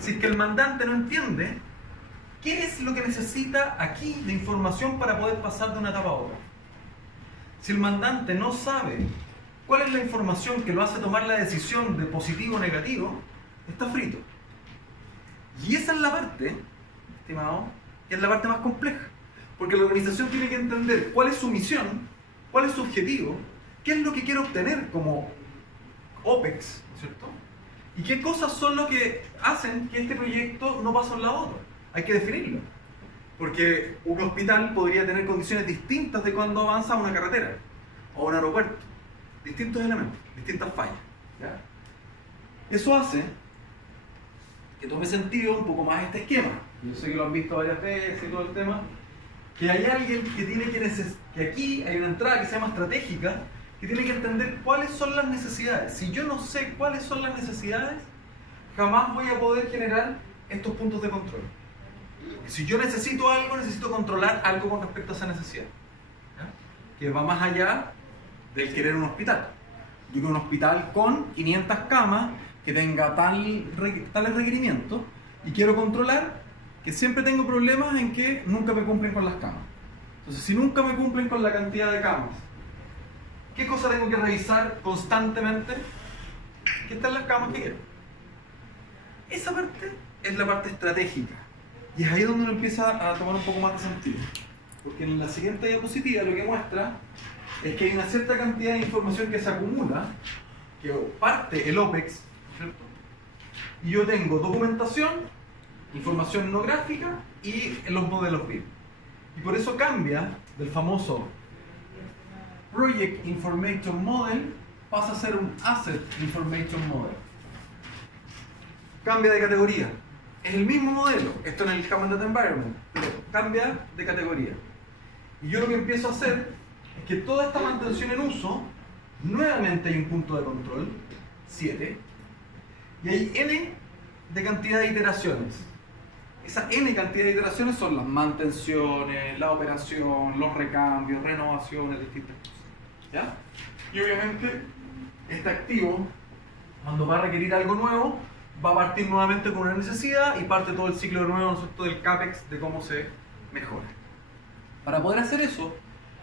si es que el mandante no entiende qué es lo que necesita aquí de información para poder pasar de una etapa a otra. Si el mandante no sabe cuál es la información que lo hace tomar la decisión de positivo o negativo, está frito. Y esa es la parte, estimado, que es la parte más compleja. Porque la organización tiene que entender cuál es su misión, cuál es su objetivo, qué es lo que quiere obtener como OPEX, ¿cierto? Y qué cosas son lo que hacen que este proyecto no pase a un lado a otro. Hay que definirlo. Porque un hospital podría tener condiciones distintas de cuando avanza una carretera o un aeropuerto. Distintos elementos, distintas fallas. ¿Ya? Eso hace que tome sentido un poco más este esquema. Yo sé que lo han visto varias veces y todo el tema. Que hay alguien que tiene que aquí hay una entrada que se llama estratégica, que tiene que entender cuáles son las necesidades. Si yo no sé cuáles son las necesidades, jamás voy a poder generar estos puntos de control. Si yo necesito algo, necesito controlar algo con respecto a esa necesidad. ¿Ya? Que va más allá del querer un hospital. Yo quiero un hospital con 500 camas, que tenga tales requerimientos, y quiero controlar que siempre tengo problemas en que nunca me cumplen con las camas. Entonces, si nunca me cumplen con la cantidad de camas, ¿qué cosa tengo que revisar constantemente? Que están las camas que quiero. Esa parte es la parte estratégica. Y es ahí donde uno empieza a tomar un poco más de sentido. Porque en la siguiente diapositiva lo que muestra es que hay una cierta cantidad de información que se acumula, que parte el OPEX, ¿cierto? Y yo tengo documentación, información no gráfica y los modelos BIM. Y por eso cambia del famoso Project Information Model, pasa a ser un Asset Information Model. Cambia de categoría. Es el mismo modelo, esto en el Human Data Environment, pero cambia de categoría. Y yo lo que empiezo a hacer es que toda esta mantención en uso, nuevamente hay un punto de control, 7, y hay n de cantidad de iteraciones. Esa n cantidad de iteraciones son las mantenciones, la operación, los recambios, renovaciones, distintas cosas. ¿Ya? Y obviamente este activo, cuando va a requerir algo nuevo, va a partir nuevamente con una necesidad y parte todo el ciclo de nuevo, ¿no es cierto?, del CAPEX, de cómo se mejora. Para poder hacer eso,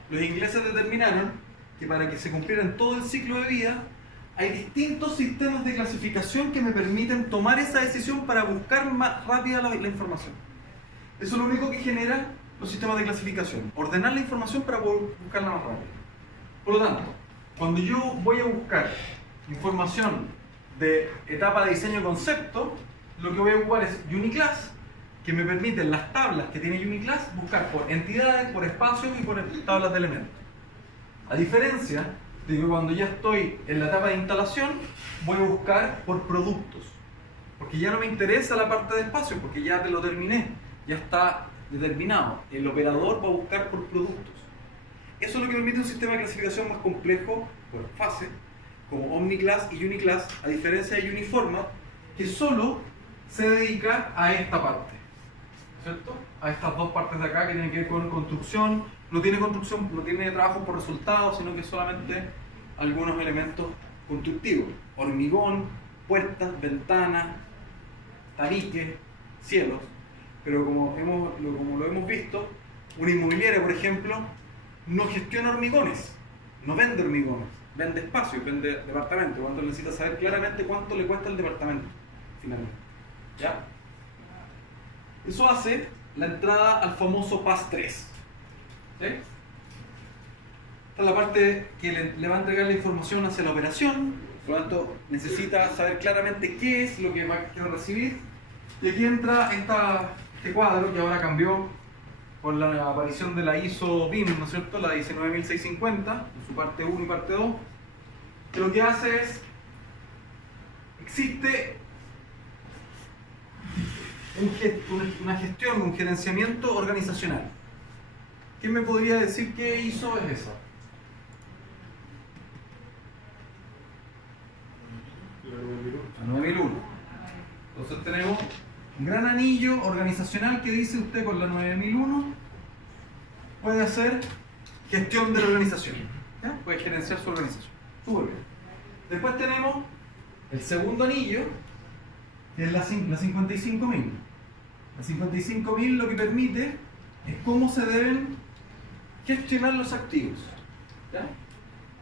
los ingleses determinaron que para que se cumpliera en todo el ciclo de vida, hay distintos sistemas de clasificación que me permiten tomar esa decisión para buscar más rápida la información. Eso es lo único que genera los sistemas de clasificación, ordenar la información para poder buscarla más rápido. Por lo tanto, cuando yo voy a buscar información de etapa de diseño de concepto, lo que voy a ocupar es Uniclass, que me permiten las tablas que tiene Uniclass buscar por entidades, por espacios y por tablas de elementos. A diferencia de que cuando ya estoy en la etapa de instalación, voy a buscar por productos, porque ya no me interesa la parte de espacio, porque ya te lo terminé, ya está determinado. El operador va a buscar por productos. Eso es lo que permite un sistema de clasificación más complejo por fase, como OmniClass y Uniclass, a diferencia de Uniformat, que solo se dedica a esta parte, ¿cierto? A estas dos partes de acá que tienen que ver con construcción. No tiene construcción, no tiene trabajo por resultados, sino que solamente algunos elementos constructivos: hormigón, puertas, ventanas, tabiques, cielos. Pero como lo hemos visto, una inmobiliaria, por ejemplo, no gestiona hormigones, no vende hormigones, vende espacios, vende departamentos. Cuando necesita saber claramente cuánto le cuesta el departamento, finalmente. ¿Ya? Eso hace la entrada al famoso PAS 3. ¿Sí? Esta es la parte que le va a entregar la información hacia la operación. Por lo tanto, necesita saber claramente qué es lo que va a recibir. Y aquí entra este cuadro que ahora cambió con la aparición de la ISO BIM, ¿no es cierto? La 19650, en su parte 1 y parte 2, que lo que hace es, existe una gestión, un gerenciamiento organizacional. ¿Quién me podría decir qué ISO es esa? La 9001. Entonces tenemos un gran anillo organizacional que dice usted con la 9001 puede hacer gestión de la organización. ¿Ya? Puede gerenciar su organización. Súper bien. Después tenemos el segundo anillo que es la 55.000. La 55.000 lo que permite es cómo se deben gestionar los activos. ¿Ya?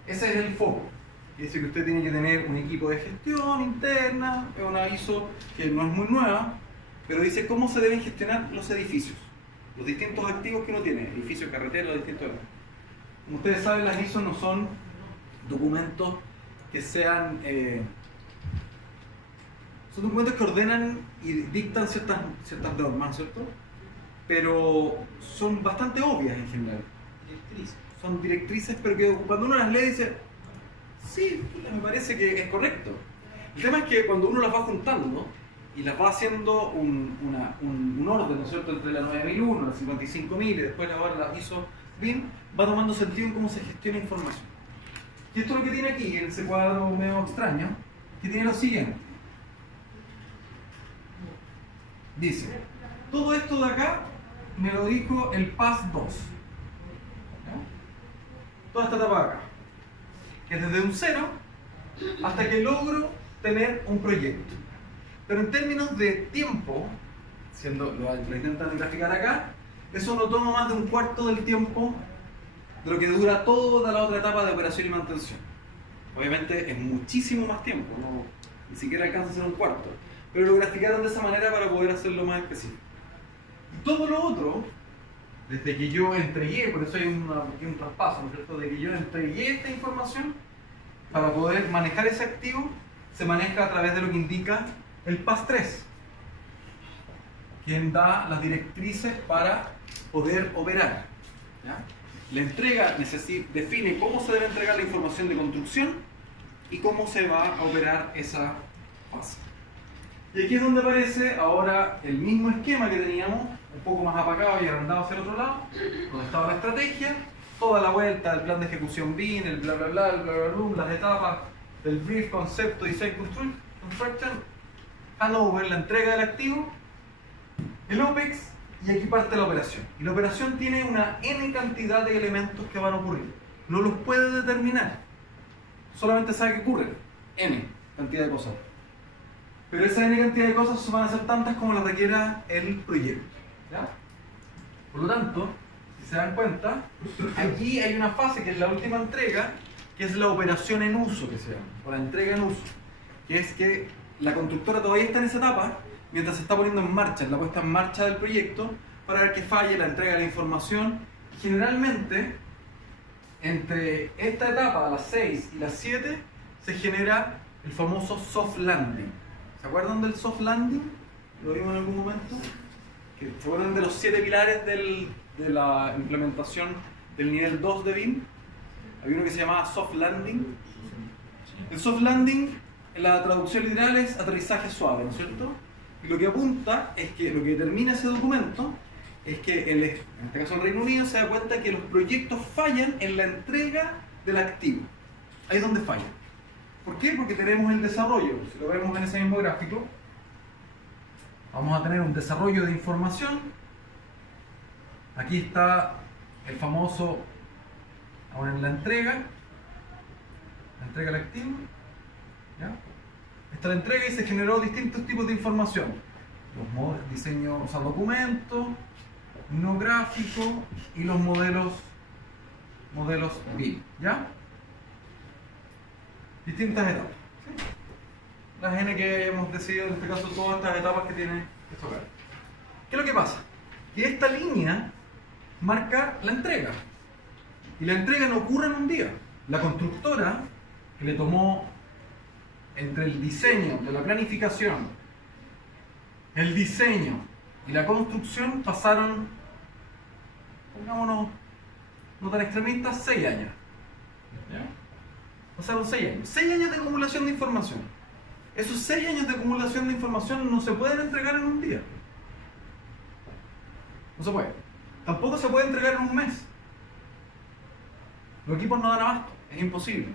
Ese es el foco. Quiere decir que usted tiene que tener un equipo de gestión interna, es una ISO que no es muy nueva, pero dice cómo se deben gestionar los edificios, los distintos activos que uno tiene, edificios, carreteras, los distintos. Como ustedes saben, las ISO no son documentos que sean... son documentos que ordenan y dictan ciertas normas, ¿cierto? Pero son bastante obvias en general. Son directrices, pero que cuando uno las lee dice, sí, me parece que es correcto. El tema es que cuando uno las va juntando y las va haciendo un orden, ¿no es cierto?, entre la 9001, la 55.000 y después ahora la ISO BIM, va tomando sentido en cómo se gestiona información. Y esto es lo que tiene aquí, en ese cuadro medio extraño, que tiene lo siguiente. Dice, todo esto de acá me lo dijo el PAS 2. Toda esta etapa de acá, que es desde un 0 hasta que logro tener un proyecto. Pero en términos de tiempo, lo intentan graficar acá, eso no toma más de un cuarto del tiempo de lo que dura toda la otra etapa de operación y mantención. Obviamente es muchísimo más tiempo, ni siquiera alcanza a ser un cuarto, pero lo graficaron de esa manera para poder hacerlo más específico. Y todo lo otro, desde que yo entregué, por eso hay un traspaso, ¿no es cierto?, de que yo entregué esta información para poder manejar ese activo, se maneja a través de lo que indica el PAS 3, quien da las directrices para poder operar. ¿Ya? La entrega define cómo se debe entregar la información de construcción y cómo se va a operar esa fase. Y aquí es donde aparece ahora el mismo esquema que teníamos, un poco más apagado y agrandado hacia el otro lado, donde estaba la estrategia, toda la vuelta del plan de ejecución BIM, el bla bla bla, el bla bla bla, las etapas del brief, concepto, design, construction, handover, la entrega del activo, el OPEX, y aquí parte la operación. Y la operación tiene una N cantidad de elementos que van a ocurrir. No los puede determinar, solamente sabe que ocurren, N cantidad de cosas. Pero esa N cantidad de cosas van a ser tantas como las requiera el proyecto. ¿Ya? Por lo tanto, si se dan cuenta, aquí hay una fase que es la última entrega, que es la operación en uso, que se llama, o la entrega en uso, que es que la constructora todavía está en esa etapa, mientras se está poniendo en marcha, en la puesta en marcha del proyecto, para ver que falle la entrega de la información. Generalmente, entre esta etapa, las 6 y las 7, se genera el famoso soft landing. ¿Se acuerdan del soft landing? ¿Lo vimos en algún momento? Que fueron de los 7 pilares de la implementación del nivel 2 de BIM. Había uno que se llamaba soft landing. El soft landing, la traducción literal es aterrizaje suave, ¿no es cierto? Y lo que apunta es que lo que determina ese documento es que, en este caso el Reino Unido, se da cuenta que los proyectos fallan en la entrega del activo. Ahí es donde fallan. ¿Por qué? Porque tenemos el desarrollo. Si lo vemos en ese mismo gráfico, vamos a tener un desarrollo de información. Aquí está el famoso, ahora en la entrega del activo. ¿Ya? Esta es la entrega y se generó distintos tipos de información. Los diseños, o sea, documentos, no gráficos y los modelos BIM. ¿Ya? Distintas etapas. ¿Sí? Las N que hemos decidido, en este caso, todas estas etapas que tiene que tocar. ¿Qué es lo que pasa? Que esta línea marca la entrega. Y la entrega no ocurre en un día. La constructora, que le tomó entre el diseño de la planificación, el diseño y la construcción, pasaron, pongámonos no tan extremistas, 6 años. ¿Ya? Pasaron 6 años. 6 años de acumulación de información. Esos 6 años de acumulación de información no se pueden entregar en un día. No se puede. Tampoco se puede entregar en un mes. Los equipos no dan abasto. Es imposible.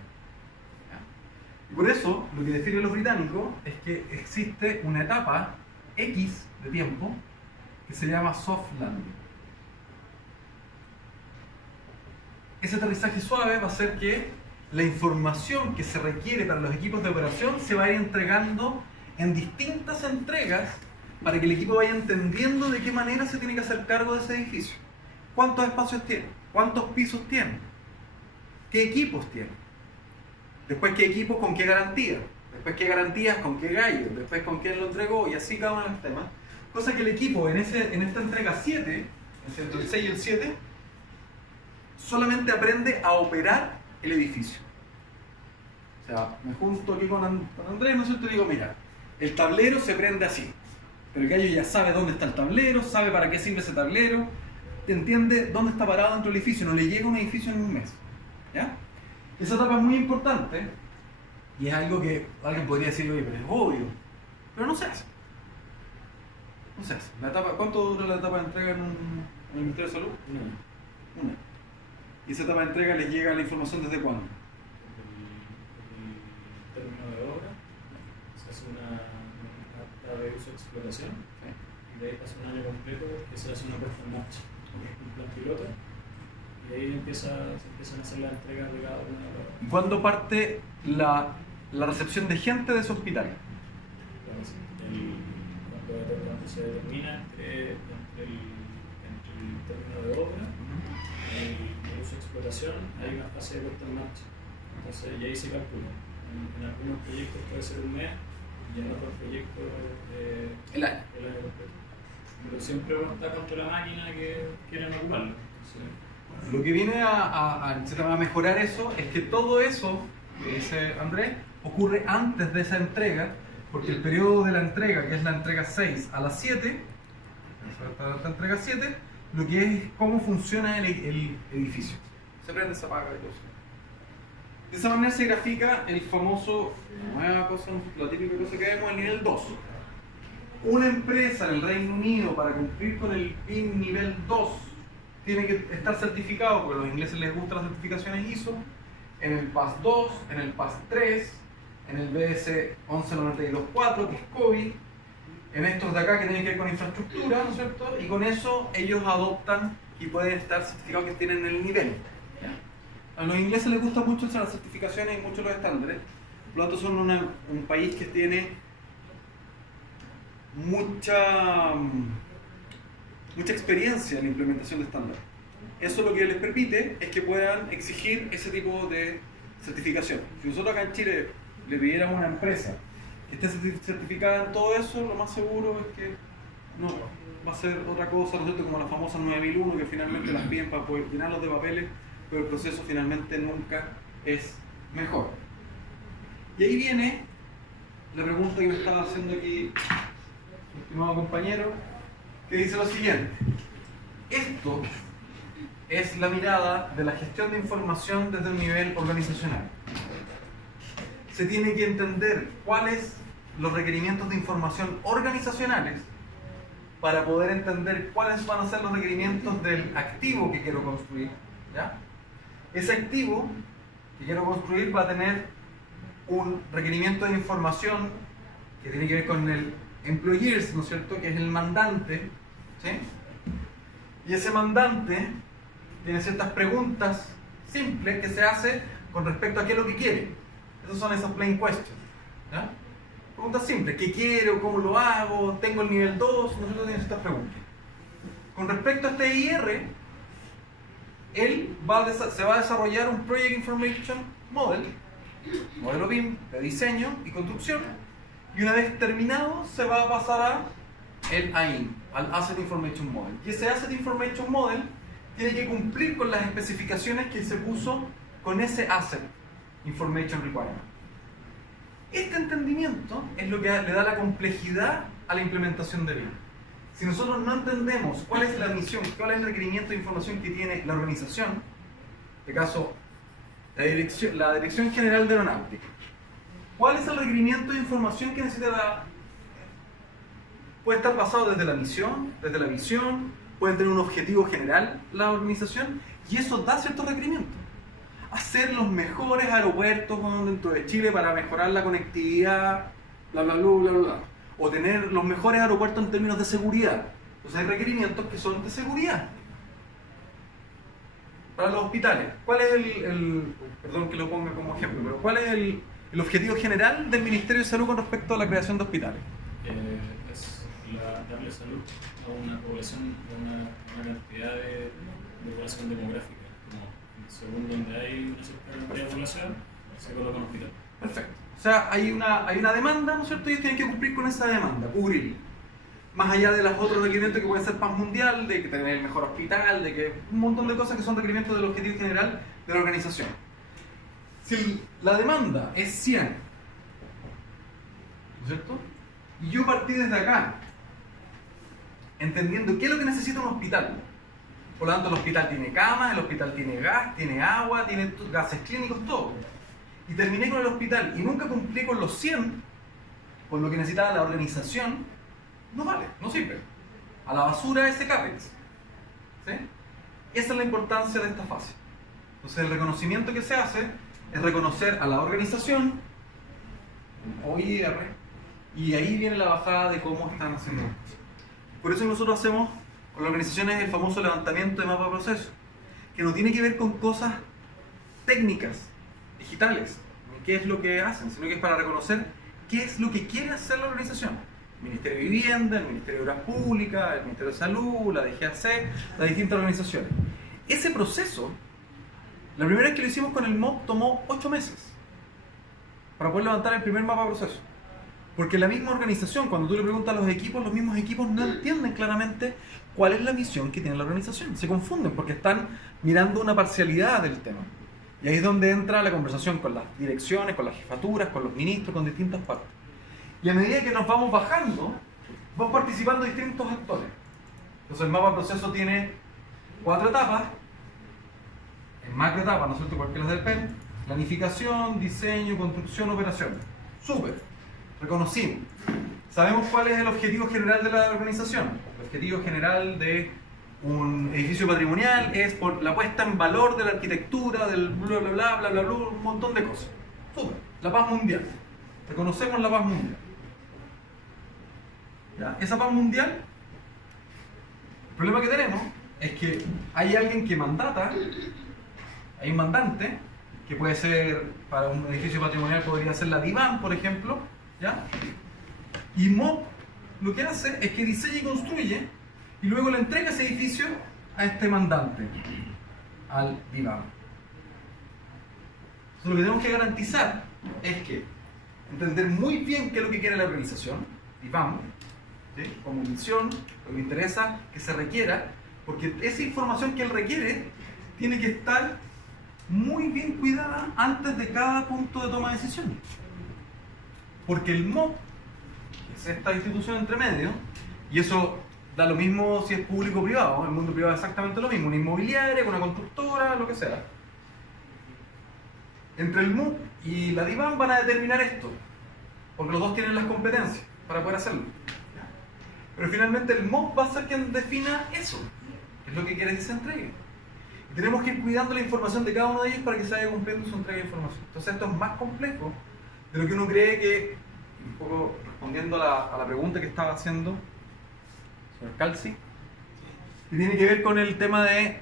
Y por eso, lo que definen los británicos es que existe una etapa X de tiempo que se llama soft landing. Ese aterrizaje suave va a hacer que la información que se requiere para los equipos de operación se va a ir entregando en distintas entregas para que el equipo vaya entendiendo de qué manera se tiene que hacer cargo de ese edificio. ¿Cuántos espacios tiene? ¿Cuántos pisos tiene? ¿Qué equipos tiene? Después, ¿qué equipos con qué garantía? Después, ¿qué garantías con qué gallo? Después, ¿con quién lo entregó? Y así cada uno de los temas. Cosa que el equipo en esta entrega 7, entre el 6 y el 7, solamente aprende a operar el edificio. O sea, me junto aquí con Andrés, ¿no es cierto? Y digo, mira, el tablero se prende así. Pero el gallo ya sabe dónde está el tablero, sabe para qué sirve ese tablero, entiende dónde está parado dentro del edificio, no le llega un edificio en un mes. ¿Ya? Esa etapa es muy importante y es algo que alguien podría decir, oye, pero es obvio. Pero no se hace. No se hace. ¿Cuánto dura la etapa de entrega en el Ministerio de Salud? Una. ¿Y esa etapa de entrega les llega la información desde cuándo? El término de obra, se hace una acta de uso de explotación, Sí. y de ahí pasa un año completo que se hace una puesta en marcha, un plan piloto, y ahí se empiezan a hacer las entregas de cada una de las. ¿Y cuándo parte la recepción de gente de ese hospital? Cuando se determina entre el término de obra y el uso de explotación, hay una fase de puesta en marcha. Entonces, y ahí se calcula. En algunos proyectos puede ser un mes y en otros proyectos El año. completo. Pero siempre uno está contra la máquina que quieren ocuparlo. Entonces, Lo que viene a mejorar eso es que todo eso, que dice Andrés, ocurre antes de esa entrega, porque el periodo de la entrega, que es la entrega 6 a las 7, esta entrega 7, lo que es cómo funciona el edificio. Se prende, se apaga y todo eso. De esa manera se grafica el famoso, la típica cosa que vemos, el nivel 2. Una empresa en el Reino Unido, para cumplir con el BIM nivel 2, tiene que estar certificado, porque a los ingleses les gustan las certificaciones ISO, en el PAS 2, en el PAS 3, en el BS 11924, que es COVID, en estos de acá que tienen que ver con infraestructura, ¿no es cierto? Y con eso ellos adoptan y pueden estar certificados que tienen el nivel. A los ingleses les gusta mucho las certificaciones y mucho los estándares, por lo tanto son un país que tiene mucha experiencia en la implementación de estándares. Eso lo que les permite es que puedan exigir ese tipo de certificación. Si nosotros acá en Chile le pidiéramos a una empresa que esté certificada en todo eso, lo más seguro es que no va a ser otra cosa, ¿no es cierto? Como la famosa 9001, que finalmente las piden para poder llenarlos de papeles, pero el proceso finalmente nunca es mejor. Y ahí viene la pregunta que me estaba haciendo aquí mi estimado compañero, que dice lo siguiente: esto es la mirada de la gestión de información desde un nivel organizacional. Se tiene que entender cuáles los requerimientos de información organizacionales para poder entender cuáles van a ser los requerimientos del activo que quiero construir, ¿ya? Ese activo que quiero construir va a tener un requerimiento de información que tiene que ver con el employers, ¿no es cierto?, que es el mandante, ¿sí? Y ese mandante tiene ciertas preguntas simples que se hace con respecto a qué es lo que quiere. Esas son esas plain questions, ¿ya? Preguntas simples: ¿qué quiero? ¿Cómo lo hago? ¿Tengo el nivel 2? Nosotros tenemos estas preguntas. Con respecto a este IR, él se va a desarrollar un Project Information Model, modelo BIM de diseño y construcción, y una vez terminado se va a pasar a el AIM, al Asset Information Model. Y ese Asset Information Model tiene que cumplir con las especificaciones que se puso con ese Asset Information Requirement. Este entendimiento es lo que le da la complejidad a la implementación de BIM. Si nosotros no entendemos cuál es la misión, cuál es el requerimiento de información que tiene la organización, en este caso la Dirección General de Aeronáutica, cuál es el requerimiento de información que necesita puede estar basado desde la misión, desde la visión, pueden tener un objetivo general la organización, y eso da ciertos requerimientos. Hacer los mejores aeropuertos dentro de Chile para mejorar la conectividad, bla bla bla bla bla, o tener los mejores aeropuertos en términos de seguridad. Entonces hay requerimientos que son de seguridad. Para los hospitales, ¿cuál es perdón que lo ponga como ejemplo, pero cuál es el objetivo general del Ministerio de Salud con respecto a la creación de hospitales? Es darle salud a una población, a una cantidad de población demográfica. Como según donde hay una cierta cantidad de población, se coloca un hospital. Perfecto. O sea, hay una demanda, ¿no es cierto? Ellos tienen que cumplir con esa demanda, cubrirla. Más allá de los otros requerimientos que pueden ser paz mundial, de que tener el mejor hospital, de que un montón de cosas que son requerimientos del objetivo general de la organización. Si la demanda es 100, ¿no es cierto? Y yo partí desde acá, entendiendo qué es lo que necesita un hospital. Por lo tanto, el hospital tiene cama, el hospital tiene gas, tiene agua, tiene gases clínicos, todo. Y terminé con el hospital y nunca cumplí con los 100, con lo que necesitaba la organización, no vale, no sirve. A la basura ese CAPEX. ¿Sí? Esa es la importancia de esta fase. Entonces el reconocimiento que se hace es reconocer a la organización, OIR, y ahí viene la bajada de cómo están haciendo las cosas. Por eso nosotros hacemos con las organizaciones el famoso levantamiento de mapa de proceso, que no tiene que ver con cosas técnicas, digitales, ni qué es lo que hacen, sino que es para reconocer qué es lo que quiere hacer la organización. El Ministerio de Vivienda, el Ministerio de Obras Públicas, el Ministerio de Salud, la DGAC, las distintas organizaciones. Ese proceso, la primera vez que lo hicimos con el MOP tomó 8 meses para poder levantar el primer mapa de proceso. Porque la misma organización, cuando tú le preguntas a los equipos, los mismos equipos no entienden claramente cuál es la misión que tiene la organización. Se confunden porque están mirando una parcialidad del tema. Y ahí es donde entra la conversación con las direcciones, con las jefaturas, con los ministros, con distintas partes. Y a medida que nos vamos bajando, van participando distintos actores. Entonces el mapa de proceso tiene 4 etapas, en macro etapas, ¿no es cierto? Igual que las del PEN: planificación, diseño, construcción, operación. Súper, reconocimos. Sabemos cuál es el objetivo general de la organización. El objetivo general de un edificio patrimonial es por la puesta en valor de la arquitectura, del bla bla bla bla bla bla, un montón de cosas. Súper, la paz mundial. Reconocemos la paz mundial. ¿Ya? Esa paz mundial, el problema que tenemos es que hay alguien que mandata, hay un mandante, que puede ser, para un edificio patrimonial podría ser la DIVAM, por ejemplo, ¿ya? Y MOP lo que hace es que diseña y construye y luego le entrega ese edificio a este mandante, al DIVAM. Entonces lo que tenemos que garantizar es que entender muy bien qué es lo que quiere la organización, DIVAM, ¿sí? Como misión, lo que me interesa que se requiera, porque esa información que él requiere tiene que estar muy bien cuidada antes de cada punto de toma de decisiones. Porque el MOP, que es esta institución entre medio, y eso da lo mismo si es público o privado, el mundo privado es exactamente lo mismo, una inmobiliaria, una constructora, lo que sea. Entre el MOP y la DIVAM van a determinar esto, porque los dos tienen las competencias para poder hacerlo. Pero finalmente el MOP va a ser quien defina eso, que es lo que quiere que se entregue. Y tenemos que ir cuidando la información de cada uno de ellos para que se vaya cumpliendo su entrega de información. Entonces esto es más complejo de lo que uno cree que, un poco respondiendo a la pregunta que estaba haciendo el señor Calci, que tiene que ver con el tema de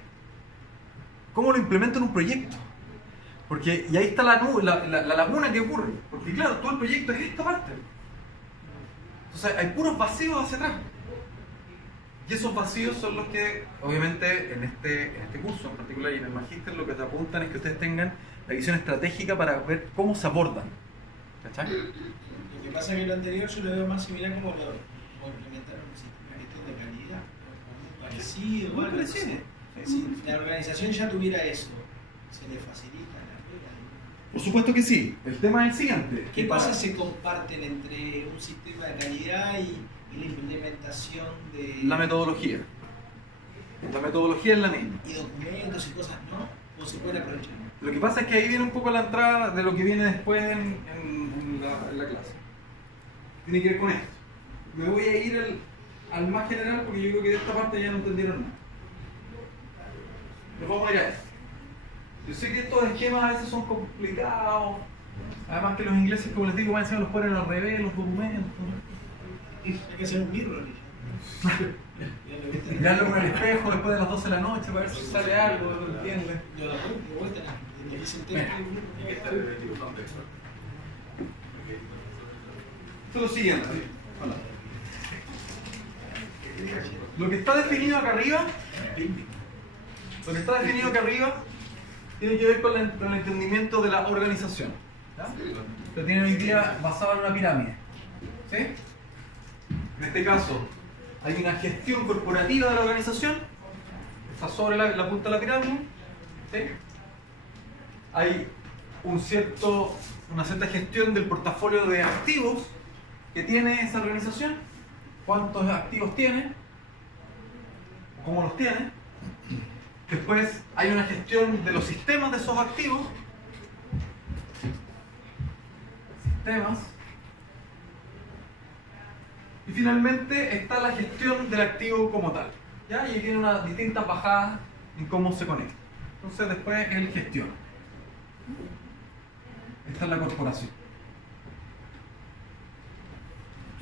cómo lo implemento en un proyecto. Porque, y ahí está la laguna que ocurre, porque claro, todo el proyecto es esta parte. Entonces hay puros vacíos hacia atrás. Y esos vacíos son los que, obviamente, en este curso en particular y en el magíster, lo que se apuntan es que ustedes tengan la visión estratégica para ver cómo se abordan. ¿Cachai? Lo que pasa es que lo anterior yo lo veo más similar como implementaron un sistema de calidad, muy parecido. Muy parecido. Si la organización ya tuviera eso, se le facilita la regla. Por supuesto que sí. El tema es el siguiente. ¿Qué pasa si se comparten entre un sistema de calidad y la implementación de... La metodología. La metodología es la misma. Y documentos y cosas, ¿no? ¿O se pueden aprovechar? Lo que pasa es que ahí viene un poco la entrada de lo que viene después en la clase. Tiene que ver con esto. Me voy a ir al más general porque yo creo que de esta parte ya no entendieron nada. Nos vamos a ir a esto. Yo sé que estos esquemas a veces son complicados. Además que los ingleses, como les digo, van a decir los ponen al revés, los documentos. Hay que hacer un mirror. Mirarlo con el espejo después de las 12 de la noche para ver si sale algo, ¿lo entiendes? Yo la vuelta, Esto es lo siguiente. Hola. Lo que está definido acá arriba, tiene que ver con el entendimiento de la organización. ¿Ya? Lo tienen hoy día basado en una pirámide. ¿Sí? En este caso, hay una gestión corporativa de la organización, está sobre la punta de la pirámide. ¿Sí? Hay una cierta gestión del portafolio de activos que tiene esa organización, cuántos activos tiene, cómo los tiene. Después hay una gestión de los sistemas de esos activos, y finalmente está la gestión del activo como tal, ¿ya? Y tiene unas distintas bajadas en cómo se conecta. Entonces después él gestiona. Esta es la corporación.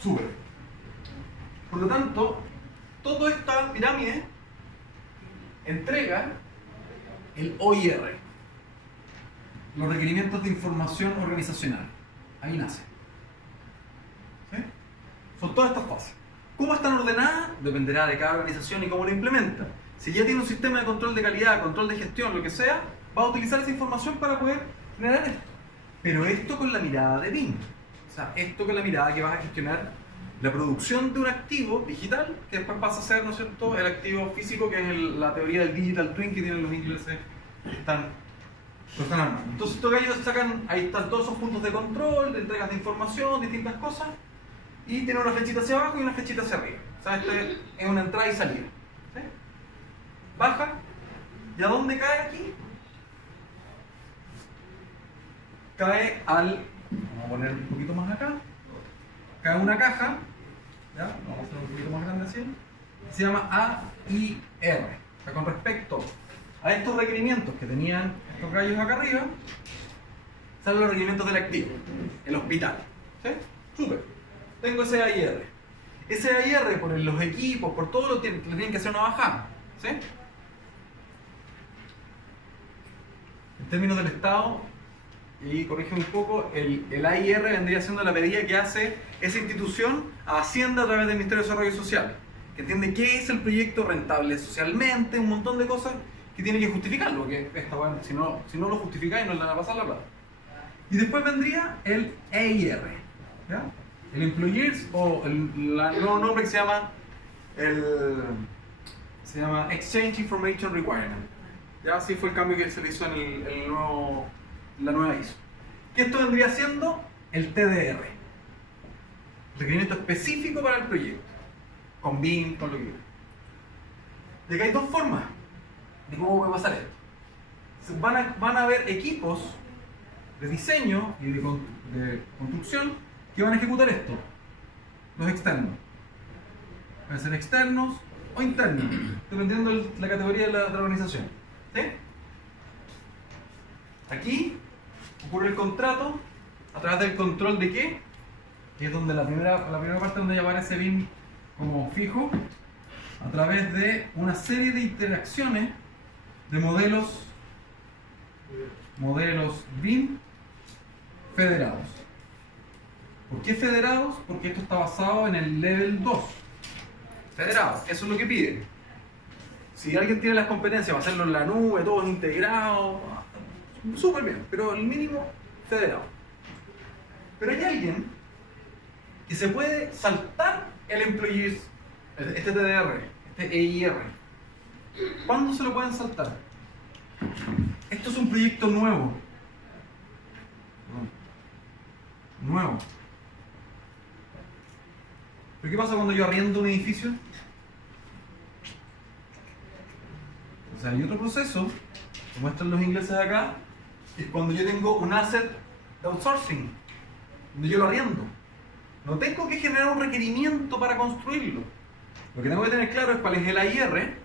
Sube. Por lo tanto, toda esta pirámide entrega el OIR, los requerimientos de información organizacional. Ahí nace. ¿Sí? Son todas estas fases. ¿Cómo están ordenadas? Dependerá de cada organización y cómo lo implementa. Si ya tiene un sistema de control de calidad, control de gestión, lo que sea, va a utilizar esa información para poder generar esto. Pero esto con la mirada de BIM. O sea, esto con la mirada que vas a gestionar la producción de un activo digital, que después pasa a ser, ¿no es cierto?, el activo físico, que es la teoría del digital twin que tienen los ingleses que están armando. Entonces, estos gallos sacan, ahí están todos esos puntos de control, de entregas de información, distintas cosas, y tienen una flechita hacia abajo y una flechita hacia arriba. O sea, este es una entrada y salida. ¿Sí? Baja, ¿y a dónde cae aquí? Cae vamos a poner un poquito más acá, cae una caja, ¿ya? Vamos a hacer un poquito más grande así, se llama AIR. O sea, con respecto a estos requerimientos que tenían estos gallos acá arriba, salen los requerimientos del activo, el hospital. ¿Sí? Súper. Tengo ese AIR. Ese AIR, por los equipos, por todo, le tienen que hacer una bajada. ¿Sí? En términos del Estado, y corrige un poco, el AIR vendría siendo la medida que hace esa institución a Hacienda a través del Ministerio de Desarrollo Social, que entiende qué es el proyecto rentable socialmente, un montón de cosas que tiene que justificarlo, que bueno, si no lo justificáis no le van a pasar la plata. Y después vendría el EIR, ¿ya? El Employers, o el nuevo nombre que se llama Exchange Information Requirement. ¿Ya? Así fue el cambio que se le hizo en la nueva ISO. Que esto vendría siendo el TDR, requerimiento específico para el proyecto, con BIM, con lo que quiera. De que hay dos formas de cómo puede pasar esto. Van a haber equipos de diseño y de construcción que van a ejecutar esto, los externos. Pueden ser externos o internos, dependiendo de la categoría de la organización. ¿Sí? Aquí ocurre el contrato a través del control de qué, que es donde la primera parte donde ya aparece BIM como fijo, a través de una serie de interacciones de modelos BIM federados. ¿Por qué federados? Porque esto está basado en el level 2. Federados, eso es lo que piden. Si alguien tiene las competencias para hacerlo en la nube, todos integrados, súper bien, pero el mínimo federado. Pero hay alguien que se puede saltar el Employees, este TDR, este EIR. ¿Cuándo se lo pueden saltar? Esto es un proyecto nuevo. ¿Pero qué pasa cuando yo arriendo un edificio? O sea, hay otro proceso, como muestran los ingleses acá, es cuando yo tengo un asset de outsourcing, donde yo lo arriendo. No tengo que generar un requerimiento para construirlo. Lo que tengo que tener claro es cuál es el AIR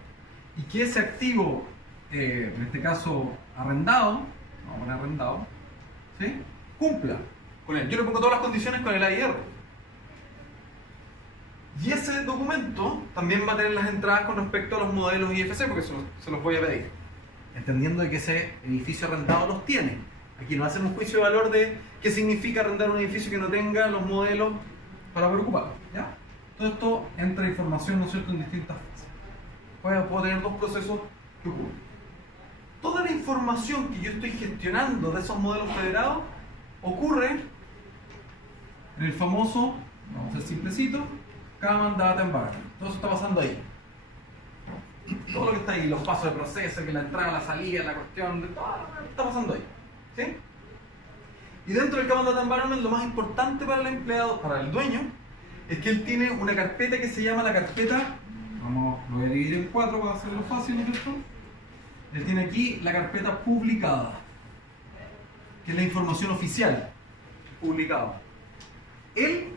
y que ese activo, en este caso arrendado, vamos a poner arrendado, ¿sí?, cumpla con él. Yo le pongo todas las condiciones con el AIR. Y ese documento también va a tener las entradas con respecto a los modelos IFC, porque se los voy a pedir, entendiendo de que ese edificio arrendado los tiene. Aquí no hacen un juicio de valor de qué significa arrendar un edificio que no tenga los modelos para poder ocuparlo, ¿ya? Todo esto entra información, ¿no es cierto?, en distintas fases. Puedo tener dos procesos que ocurren. Toda la información que yo estoy gestionando de esos modelos federados ocurre en el famoso, vamos a ser simplecito, Common Data Environment. Todo eso está pasando ahí. Todo lo que está ahí, los pasos de proceso, que la entrada, la salida, la cuestión, de todo lo que está pasando ahí. ¿Sí? Y dentro del Common Data Environment, lo más importante para el empleado, para el dueño, es que él tiene una carpeta que se llama la carpeta, lo voy a dividir en 4 para hacerlo fácil, ¿no es cierto? Él tiene aquí la carpeta publicada, que es la información oficial publicada. Él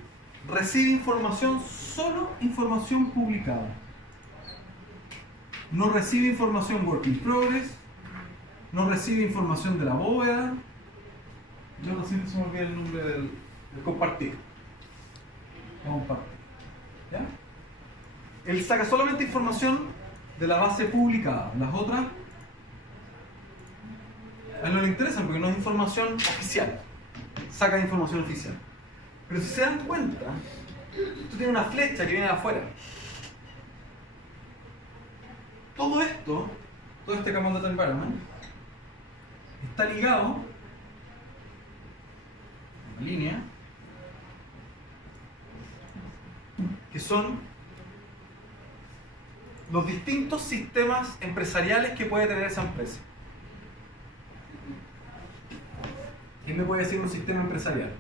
recibe información, solo información publicada. No recibe información work in progress, no recibe información de la bóveda. Yo no sé si se me olvida el nombre del compartir. Compartir. ¿Ya? Él saca solamente información de la base publicada. Las otras a él no le interesan porque no es información oficial. Saca información oficial. Pero si se dan cuenta, esto tiene una flecha que viene de afuera. Todo esto, todo este Common Data Environment, está ligado a una línea que son los distintos sistemas empresariales que puede tener esa empresa. ¿Quién me puede decir un sistema empresarial?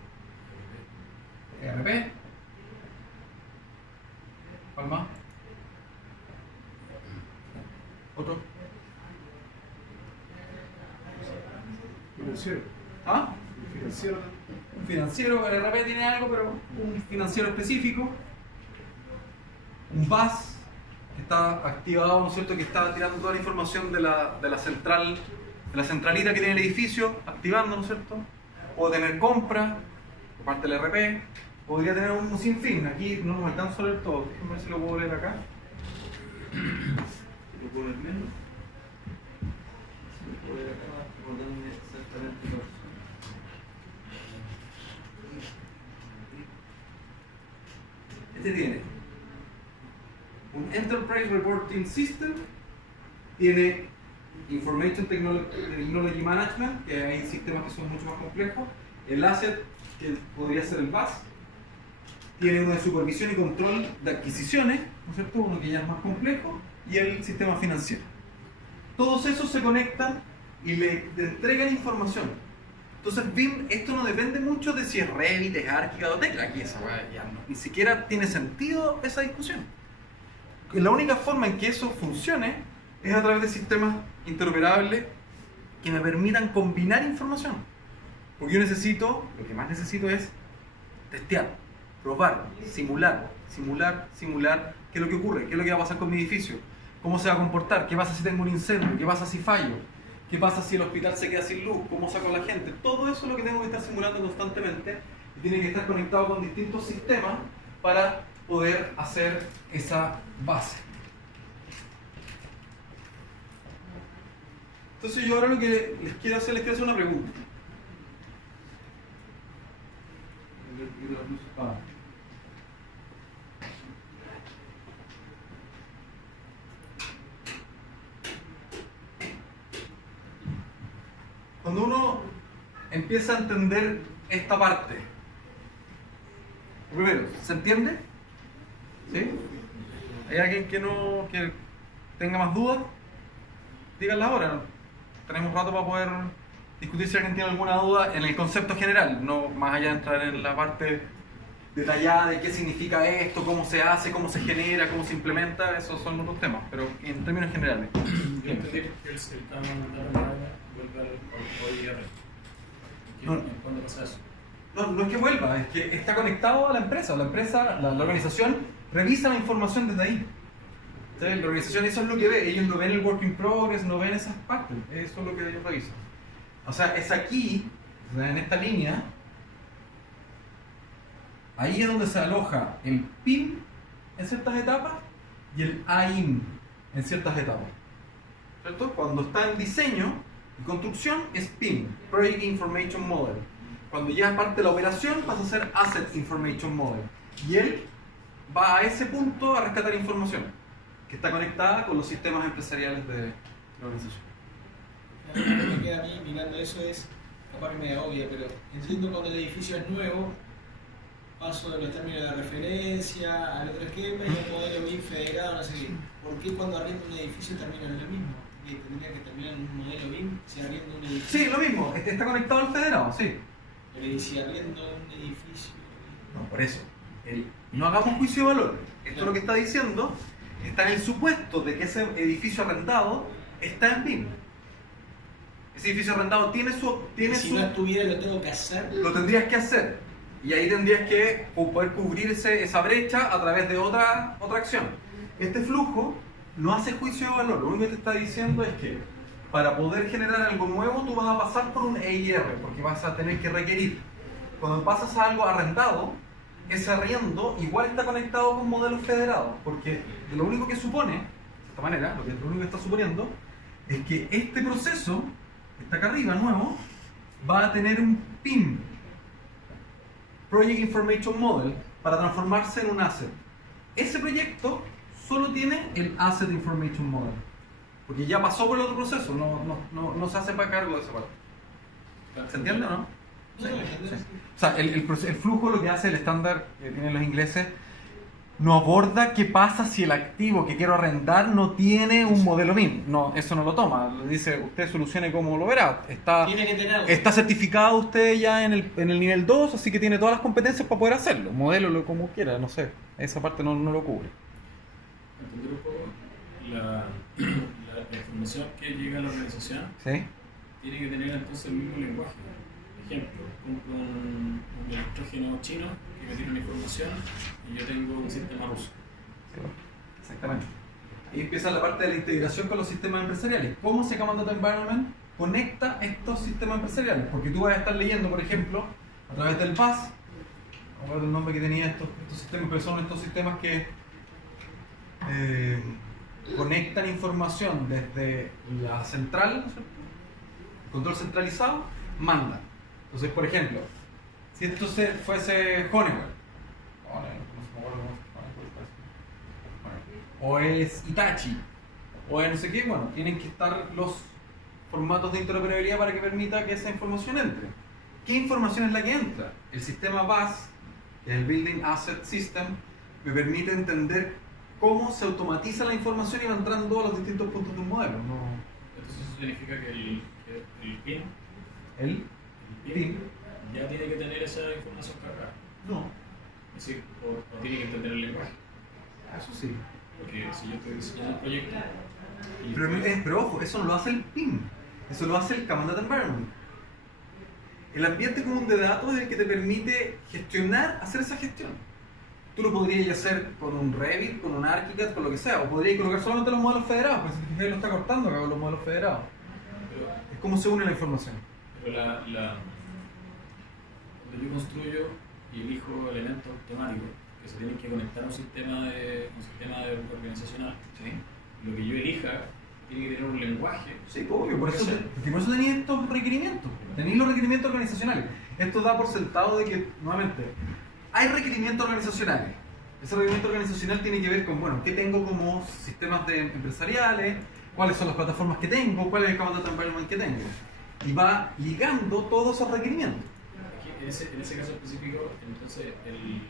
ERP. ¿Cuál más? ¿Otro? Financiero. ¿Ah? Financiero. Un financiero, el ERP tiene algo, pero un financiero específico. Un BAS, que está activado, ¿no es cierto?, que está tirando toda la información de la central, de la centralita que tiene el edificio, activando, ¿no es cierto? Puedo tener compra por parte del ERP, podría tener un sinfín. Aquí no nos alcanzo a leer todo, déjenme ver si lo puedo leer acá. ¿Lo puedo leer menos? Si lo puedo leer acá, recordándome exactamente lo que son. Este tiene un Enterprise Reporting System, tiene Information Technology Management, que hay sistemas que son mucho más complejos, el Asset, que podría ser el BAS, tiene uno de supervisión y control de adquisiciones, ¿no es cierto?, uno que ya es más complejo, y el sistema financiero. Todos esos se conectan y le entregan información. Entonces BIM, esto no depende mucho de si es Revit, es ArchiCAD o Tecla, aquí esa ya no, ni siquiera tiene sentido esa discusión. La única forma en que eso funcione es a través de sistemas interoperables que me permitan combinar información. Porque yo necesito, lo que más necesito es testear, probar, simular, qué es lo que ocurre, qué es lo que va a pasar con mi edificio, cómo se va a comportar, qué pasa si tengo un incendio, qué pasa si fallo, qué pasa si el hospital se queda sin luz, cómo saco a la gente. Todo eso es lo que tengo que estar simulando constantemente y tiene que estar conectado con distintos sistemas para poder hacer esa base. Entonces yo ahora lo que les quiero hacer una pregunta. Cuando uno empieza a entender esta parte, primero, ¿se entiende? ¿Sí? ¿Hay alguien que tenga más dudas? Díganla ahora. Tenemos rato para poder discutir si alguien tiene alguna duda en el concepto general, no más allá de entrar en la parte detallada de qué significa esto, cómo se hace, cómo se genera, cómo se implementa. Esos son otros temas, pero en términos generales. Yo entendí que el sistema vuelve al OIR. ¿Cuándo pasa eso? No es que vuelva, es que está conectado a la empresa. La organización revisa la información desde ahí. Entonces, la organización, eso es lo que ve. Ellos no ven el work in progress, no ven esas partes. Eso es lo que ellos revisan. O sea, es aquí, o sea, en esta línea, ahí es donde se aloja el PIM en ciertas etapas y el AIM en ciertas etapas. ¿Cierto? Cuando está en diseño, Y construcción es PIM, Project Information Model. Cuando ya parte de la operación pasa a ser Asset Information Model. Y él va a ese punto a rescatar información que está conectada con los sistemas empresariales de la organización. Lo que me queda a mí mirando eso es, capaz que me obvia, pero entiendo cuando el edificio es nuevo, paso de los términos de referencia al otro esquema y al modelo BIM federado, no sé qué. ¿Por qué cuando arriendo un edificio termina en lo mismo? ¿Que tendría que terminar en un modelo BIM si arriendo un edificio? Sí, lo mismo, está conectado al federado, sí. Pero ¿y si arriendo un edificio? No, por eso. No hagamos juicio de valor. Esto lo que está diciendo está en el supuesto de que ese edificio arrendado está en BIM. Ese edificio arrendado tiene Si no estuviera, lo tengo que hacer. Lo tendrías que hacer. Y ahí tendrías que poder cubrir esa brecha a través de otra acción. Este flujo no hace juicio de valor. Lo único que te está diciendo es que para poder generar algo nuevo tú vas a pasar por un EIR, porque vas a tener que requerir. Cuando pasas a algo arrendado, ese arriendo igual está conectado con modelos federados, porque lo único que supone, de esta manera, lo único que está suponiendo, es que este proceso, que está acá arriba, nuevo, va a tener un PIM, Project Information Model, para transformarse en un asset. Ese proyecto solo tiene el Asset Information Model, porque ya pasó por el otro proceso, no se hace para cargo de esa parte. ¿Se entiende o no? Sí. O sea, el flujo lo que hace el estándar que tienen los ingleses no aborda qué pasa si el activo que quiero arrendar no tiene un modelo BIM. No, eso no lo toma. Le dice, usted solucione como lo verá. Tiene que tener algo. Está certificado usted ya en el nivel 2, así que tiene todas las competencias para poder hacerlo. Modélelo como quiera, no sé. Esa parte no lo cubre. Entender un poco la información que llega a la organización ¿Sí? tiene que tener entonces el mismo lenguaje. Ejemplo, compro un electrógeno chino que me tiene una información y yo tengo un sistema ruso. Exactamente. Ahí empieza la parte de la integración con los sistemas empresariales. ¿Cómo se Command Data Environment conecta estos sistemas empresariales? Porque tú vas a estar leyendo, por ejemplo, a través del BAS, no me acuerdo el nombre que tenía estos sistemas, pero son estos sistemas que conectan información desde la central, ¿no es cierto? El control centralizado, manda. Entonces, por ejemplo, si esto fuese Honeywell, o es Hitachi, o es no sé qué, bueno, tienen que estar los formatos de interoperabilidad para que permita que esa información entre. ¿Qué información es la que entra? El sistema BAS, que es el Building Asset System, me permite entender cómo se automatiza la información y va entrando a los distintos puntos de un modelo. Entonces eso significa que el PIN El PIM ya tiene que tener esa información cargada. no. Es decir, o tiene que entender el lenguaje. Eso sí. Porque si yo estoy diseñando el proyecto. Pero ojo, eso no lo hace el PIM, eso lo hace el Command Data Environment. El ambiente común de datos es el que te permite hacer esa gestión. Tú lo podrías hacer con un Revit, con un ArchiCAD, con lo que sea, o podrías colocar solamente los modelos federados, porque si lo está cortando acá con los modelos federados. Es como se une la información. Pero cuando yo construyo y elijo elementos automáticos que se tienen que conectar a un sistema organizacional, ¿Sí? lo que yo elija tiene que tener un lenguaje. Sí, obvio, por eso tenéis estos requerimientos, tenéis los requerimientos organizacionales. Esto da por sentado de que, nuevamente, hay requerimientos organizacionales. Ese requerimiento organizacional tiene que ver con, bueno, qué tengo como sistemas empresariales, cuáles son las plataformas que tengo, cuál es el Command Data Environment que tengo. Y va ligando todos esos requerimientos. En ese caso específico, entonces el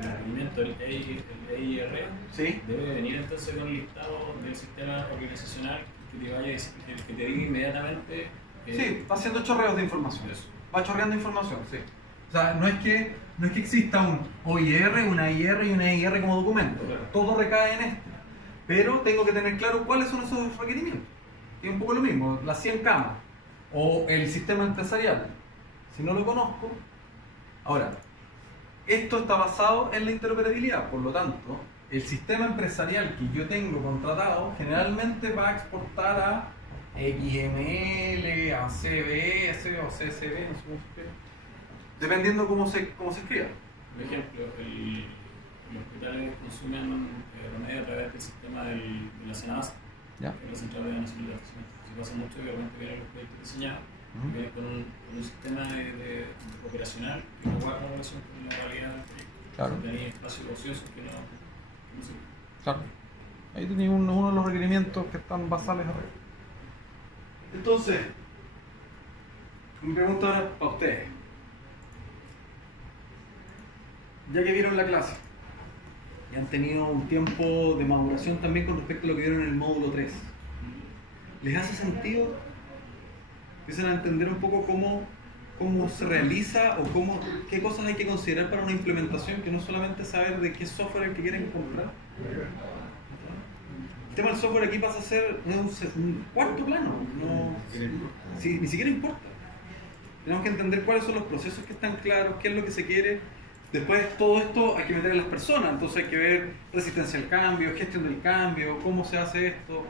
requerimiento, el EIR, ¿Sí? debe venir entonces con el listado del sistema organizacional que te diga inmediatamente. Sí, va haciendo chorreos de información. Eso. Va chorreando información, sí. O sea, no es que exista un OIR, una IR y una EIR como documento. Claro. Todo recae en este. Pero tengo que tener claro cuáles son esos requerimientos. Es un poco lo mismo, las 100 camas o el sistema empresarial. Si no lo conozco. Ahora, esto está basado en la interoperabilidad, por lo tanto, el sistema empresarial que yo tengo contratado generalmente va a exportar a XML, a CBS o CSV, no sé cómo se escribe, dependiendo cómo se escriba. Por ejemplo, los hospitales consumen promedio a través del sistema de la SENASA, ¿Ya? que las centrales van a salir de abastecimiento. Se pasa mucho que de repente vienen los proyectos diseñados, Ujú. vienen con un sistema de operacional que no guarda relación con la realidad del proyecto. Claro. Tenía espacios ociosos que no sirven. Claro. Ahí tenéis uno de los requerimientos que están basales arriba. Entonces, mi pregunta ahora para ustedes. Ya que vieron la clase y han tenido un tiempo de maduración también con respecto a lo que vieron en el módulo 3, ¿les hace sentido? Empiezan a entender un poco cómo se realiza o qué cosas hay que considerar para una implementación, que no solamente saber de qué software es el que quieren comprar. El tema del software aquí pasa a ser un cuarto plano, sí, ni siquiera importa. Tenemos que entender cuáles son los procesos que están claros, qué es lo que se quiere. Después todo esto hay que meter en las personas, entonces hay que ver resistencia al cambio, gestión del cambio, cómo se hace esto,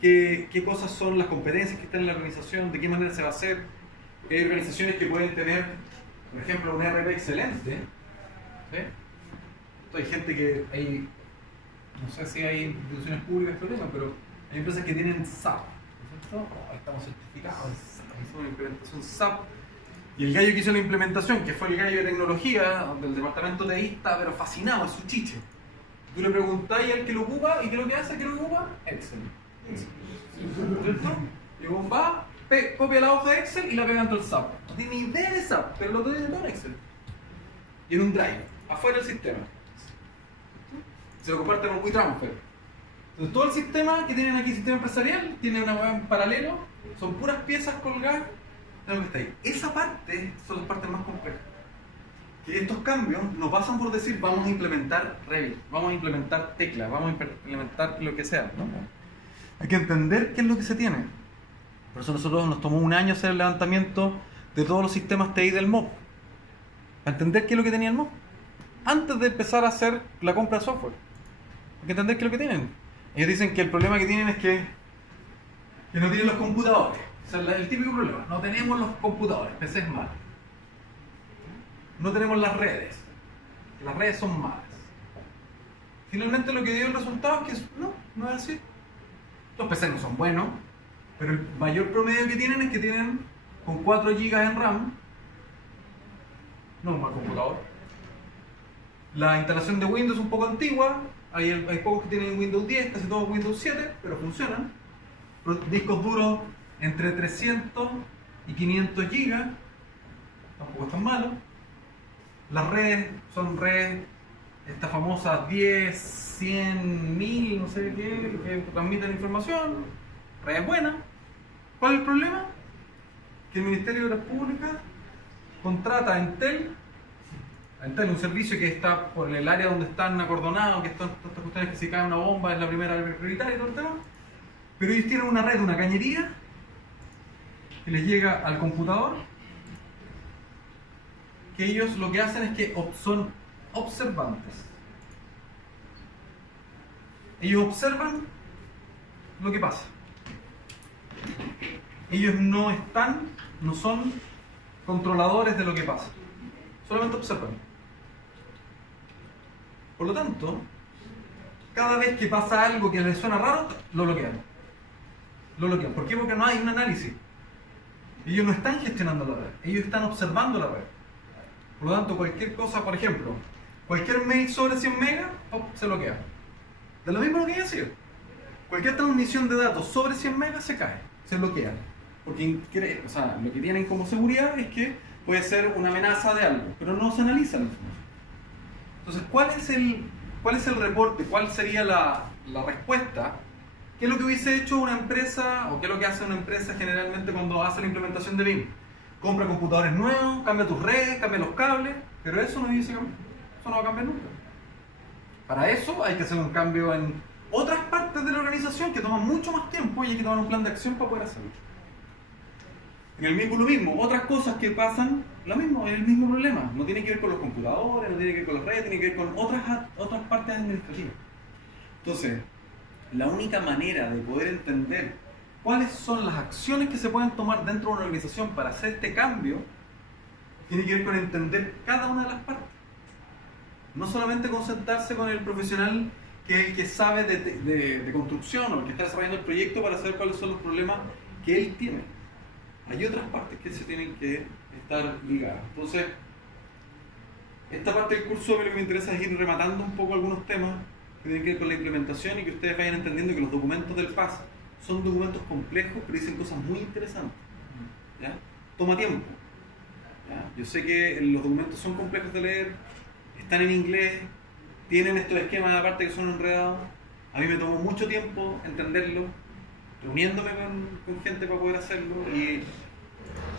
qué cosas son las competencias que están en la organización, de qué manera se va a hacer. Hay organizaciones que pueden tener, por ejemplo, un ERP excelente, ¿sí? Hay gente que hay, no sé si hay instituciones públicas que lo tengan, pero hay empresas que tienen SAP, ¿no es cierto? Ahí estamos certificados en SAP, hicimos una implementación SAP. Y el gallo que hizo la implementación, que fue el gallo de tecnología, del departamento de TI, está pero fascinado, es su chiche. Tú le preguntáis al que lo ocupa, ¿y qué es lo que hace? ¿Qué lo ocupa? Excel. ¿Cierto? Y luego va, copia la hoja de Excel y la pega dentro del SAP. No tiene ni idea de SAP, pero lo tiene todo en Excel. Y en un drive, afuera del sistema. Se lo comparte con WeTransfer. Entonces todo el sistema que tienen aquí, sistema empresarial, tiene una web en paralelo, son puras piezas colgadas. Que está ahí. Esa parte son las partes más complejas. Que estos cambios no pasan por decir vamos a implementar Revit, vamos a implementar Tecla, vamos a implementar lo que sea. No. Hay que entender qué es lo que se tiene. Por eso nosotros nos tomó un año hacer el levantamiento de todos los sistemas TI del MOB. Para entender qué es lo que tenía el MOB. Antes de empezar a hacer la compra de software. Hay que entender qué es lo que tienen. Ellos dicen que el problema que tienen es que no tienen los computadores. O sea, el típico problema, no tenemos los computadores, PC es malo. No tenemos las redes son malas. Finalmente lo que dio el resultado es que no es así. Los PC no son buenos, pero el mayor promedio que tienen es que tienen con 4 GB en RAM, no un mal computador. La instalación de Windows es un poco antigua, hay pocos que tienen Windows 10, casi todos Windows 7, pero funcionan. Discos duros entre 300 y 500 GB, tampoco es tan malo. Las redes son redes, estas famosas 10, 100, 1000, no sé qué, que transmiten información, redes buenas. ¿Cuál es el problema? Que el Ministerio de Obras Públicas contrata a Entel, un servicio que está por el área donde están acordonados, que están estas cuestiones que si cae una bomba es la primera prioritaria y todo el tema, pero ellos tienen una red, una cañería, que les llega al computador, que ellos lo que hacen es que son observantes. Ellos observan lo que pasa. Ellos no son controladores de lo que pasa. Solamente observan. Por lo tanto, cada vez que pasa algo que les suena raro, lo bloquean. ¿Por qué? Porque no hay un análisis. Ellos no están gestionando la red, ellos están observando la red. Por lo tanto, cualquier cosa, por ejemplo, cualquier mail sobre 100 megas, se bloquea. De lo mismo lo que hay sido. Cualquier transmisión de datos sobre 100 megas se cae, se bloquea. Porque lo que tienen como seguridad es que puede ser una amenaza de algo, pero no se analiza la información. Entonces, ¿cuál es el reporte? ¿Cuál sería la respuesta? ¿Qué es lo que hubiese hecho una empresa, o qué es lo que hace una empresa generalmente cuando hace la implementación de BIM? Compra computadores nuevos, cambia tus redes, cambia los cables, pero eso no hubiese cambiado. Eso no va a cambiar nunca. Para eso hay que hacer un cambio en otras partes de la organización que toman mucho más tiempo y hay que tomar un plan de acción para poder hacerlo. En el mismo lo mismo, otras cosas que pasan, lo mismo, es el mismo problema. No tiene que ver con los computadores, no tiene que ver con las redes, tiene que ver con otras partes administrativas. Entonces, la única manera de poder entender cuáles son las acciones que se pueden tomar dentro de una organización para hacer este cambio tiene que ver con entender cada una de las partes. No solamente concentrarse con el profesional que es el que sabe de construcción o el que está desarrollando el proyecto para saber cuáles son los problemas que él tiene. Hay otras partes que se tienen que estar ligadas. Entonces, esta parte del curso lo que me interesa es ir rematando un poco algunos temas que tienen que ver con la implementación y que ustedes vayan entendiendo que los documentos del PAS son documentos complejos, pero dicen cosas muy interesantes. ¿Ya? Toma tiempo. ¿Ya? Yo sé que los documentos son complejos de leer, están en inglés, tienen estos esquemas aparte que son enredados. A mí me tomó mucho tiempo entenderlo, reuniéndome con gente para poder hacerlo, y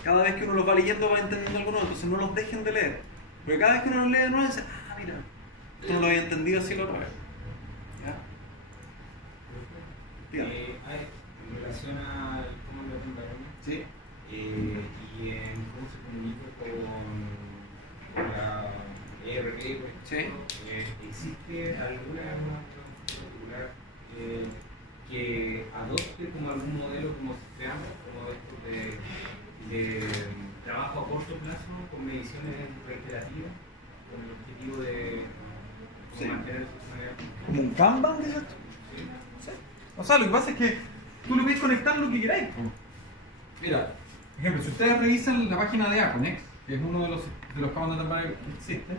cada vez que uno los va leyendo va entendiendo algunos, entonces no los dejen de leer. Porque cada vez que uno los lee de nuevo dice, ah, mira, esto no lo había entendido así la otra vez. ¿Ya? En relación al cómo lo entenderán, ¿Sí? y en cómo se comunica con la ERP, ¿Sí? ¿existe alguna norma particular que adopte como algún modelo como sistema, como esto de trabajo a corto plazo con mediciones reiterativas, con el objetivo de Sí. mantener su funcionalidad? ¿Como un Kanban, dices tú? Sí. O sea, lo que pasa es que tú le puedes conectar lo que queráis. Mira, por ejemplo, si ustedes revisan la página de Aconex, que es uno de los campos de Kanban que existen,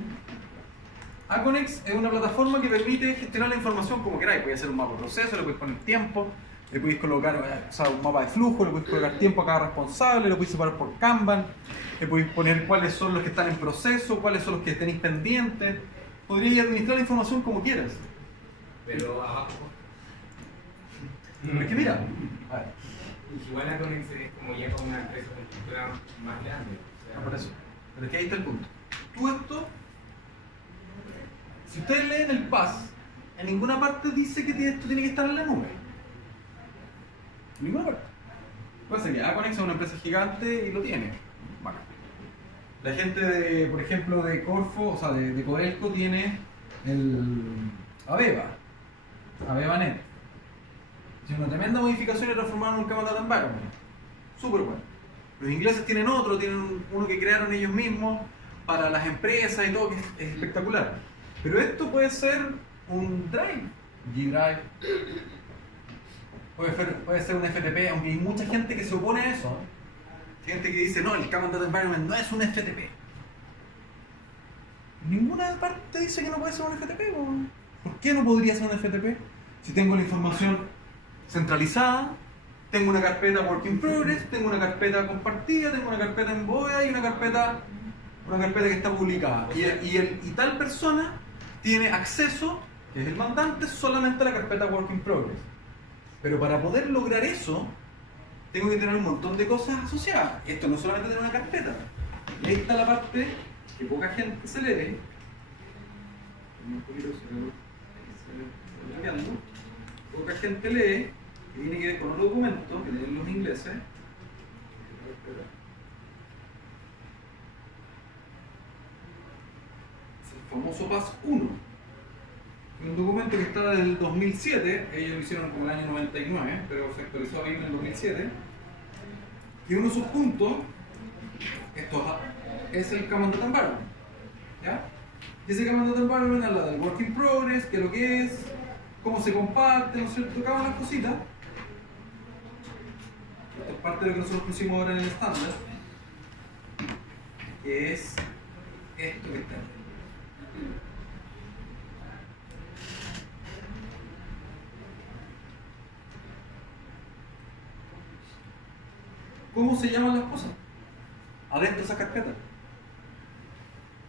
Aconex es una plataforma que permite gestionar la información como queráis. Puedes hacer un mapa de proceso, le puedes poner tiempo, le puedes colocar un mapa de flujo, le puedes colocar tiempo a cada responsable, lo puedes separar por Kanban, le puedes poner cuáles son los que están en proceso, cuáles son los que tenéis pendientes. Podrías administrar la información como quieras. Pero abajo. Es que mira, a ver, Igual la Conex es como ya con una empresa con estructura más grande. O sea, por eso. Pero es que ahí está el punto. Tú esto, si ustedes leen el PAS, en ninguna parte dice que esto tiene que estar en la nube. En ninguna parte. Puede ser que Aconex es una empresa gigante y lo tiene. Bueno. La gente de, por ejemplo, de Corfo, o sea, de Codelco tiene el AvevaNet. Es una tremenda modificación y transformaron en un Command Data Environment. Súper bueno. Los ingleses tienen otro, tienen uno que crearon ellos mismos para las empresas y todo, que es espectacular. Pero esto puede ser un Drive, G-Drive, puede ser un FTP, aunque hay mucha gente que se opone a eso. Gente que dice, no, el Command Data Environment no es un FTP. Ninguna parte dice que no puede ser un FTP. ¿Por qué no podría ser un FTP? Si tengo la información centralizada, tengo una carpeta Work in Progress, tengo una carpeta compartida, tengo una carpeta en BOEA y una carpeta que está publicada. Y tal persona tiene acceso, que es el mandante, solamente a la carpeta Work in Progress. Pero para poder lograr eso, tengo que tener un montón de cosas asociadas. Esto no es solamente tener una carpeta. Y ahí está la parte que poca gente se lee. Poca gente lee, que tiene que ver con otro documento que leen los ingleses. Es el famoso PAS 1. Un documento que está desde el 2007, ellos lo hicieron como el año 99, pero se actualizó ahí en el 2007, y uno de sus puntos, esto es el Command Data Environment, ¿ya? Y ese Command Data Environment habla del Work in Progress, qué es lo que es, cómo se comparte, ¿no es cierto? Cada una de las cositas. Esto es parte de lo que nosotros pusimos ahora en el estándar, que es esto que está aquí. ¿Cómo se llaman las cosas? Adentro de esa carpeta.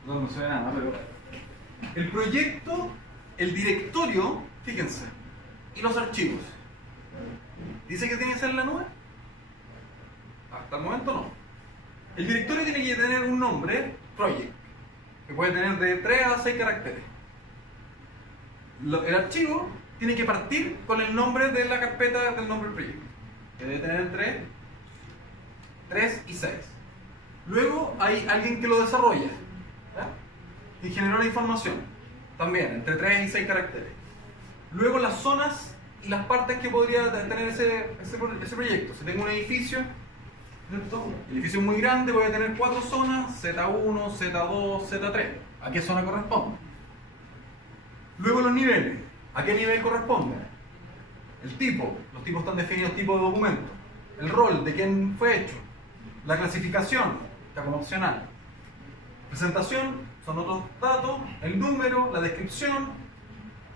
No se ve nada, pero el proyecto, el directorio, fíjense, y los archivos. ¿Dice que tiene que ser en la nube? Hasta el momento no. El directorio tiene que tener un nombre, project, que puede tener de 3 a 6 caracteres. El archivo tiene que partir con el nombre de la carpeta del nombre del proyecto, que debe tener entre 3 y 6. Luego hay alguien que lo desarrolla, ¿ya? Y generó la información, también entre 3 y 6 caracteres. Luego las zonas y las partes que podría tener ese proyecto. Si tengo un edificio, ¿cierto? El edificio es muy grande, voy a tener 4 zonas, Z1, Z2, Z3. ¿A qué zona corresponde? Luego los niveles. ¿A qué nivel corresponde? El tipo, los tipos están definidos, tipo de documento. El rol, de quién fue hecho. La clasificación, está como opcional. Presentación, son otros datos. El número, la descripción,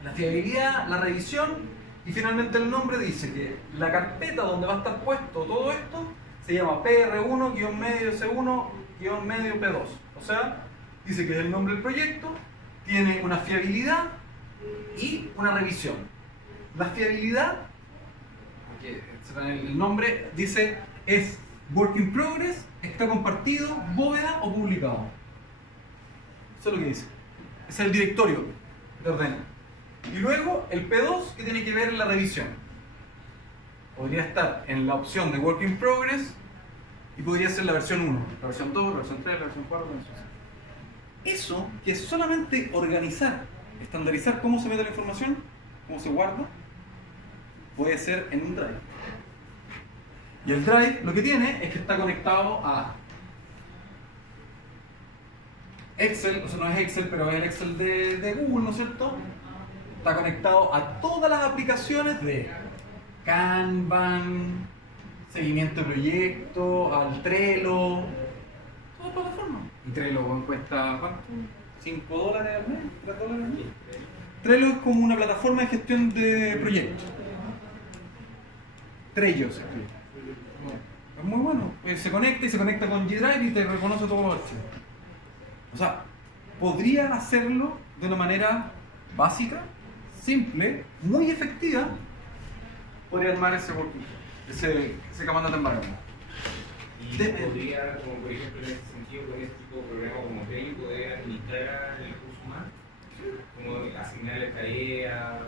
la fiabilidad, la revisión. Y finalmente el nombre dice que la carpeta donde va a estar puesto todo esto se llama PR1-C1-P2. O sea, dice que es el nombre del proyecto, tiene una fiabilidad y una revisión. La fiabilidad, porque el nombre dice, es work in progress, está compartido, bóveda o publicado. Eso es lo que dice. Es el directorio de ordena. Y luego el P2 que tiene que ver en la revisión. Podría estar en la opción de work in progress y podría ser la versión 1, la versión 2, la versión 3, la versión 4, la versión 5. Eso, que es solamente organizar, estandarizar cómo se mete la información, cómo se guarda, puede ser en un drive. Y el drive lo que tiene es que está conectado a Excel, o sea, no es Excel, pero es el Excel de Google, ¿no es cierto? Está conectado a todas las aplicaciones de Kanban, seguimiento de proyecto, al Trello, toda plataforma. Y Trello cuesta, ¿cuánto? $5 al mes, $3 al mes. Trello es como una plataforma de gestión de proyectos. Trello se escribe. Es muy bueno. Se conecta y se conecta con G-Drive y te reconoce todos los archivos. O sea, podría hacerlo de una manera básica, simple, muy efectiva. Podría armar ese Command & Environment. Y podría, como por ejemplo en ese sentido, con este tipo de programa como Trello, poder administrar el recurso humano, como asignarle tareas.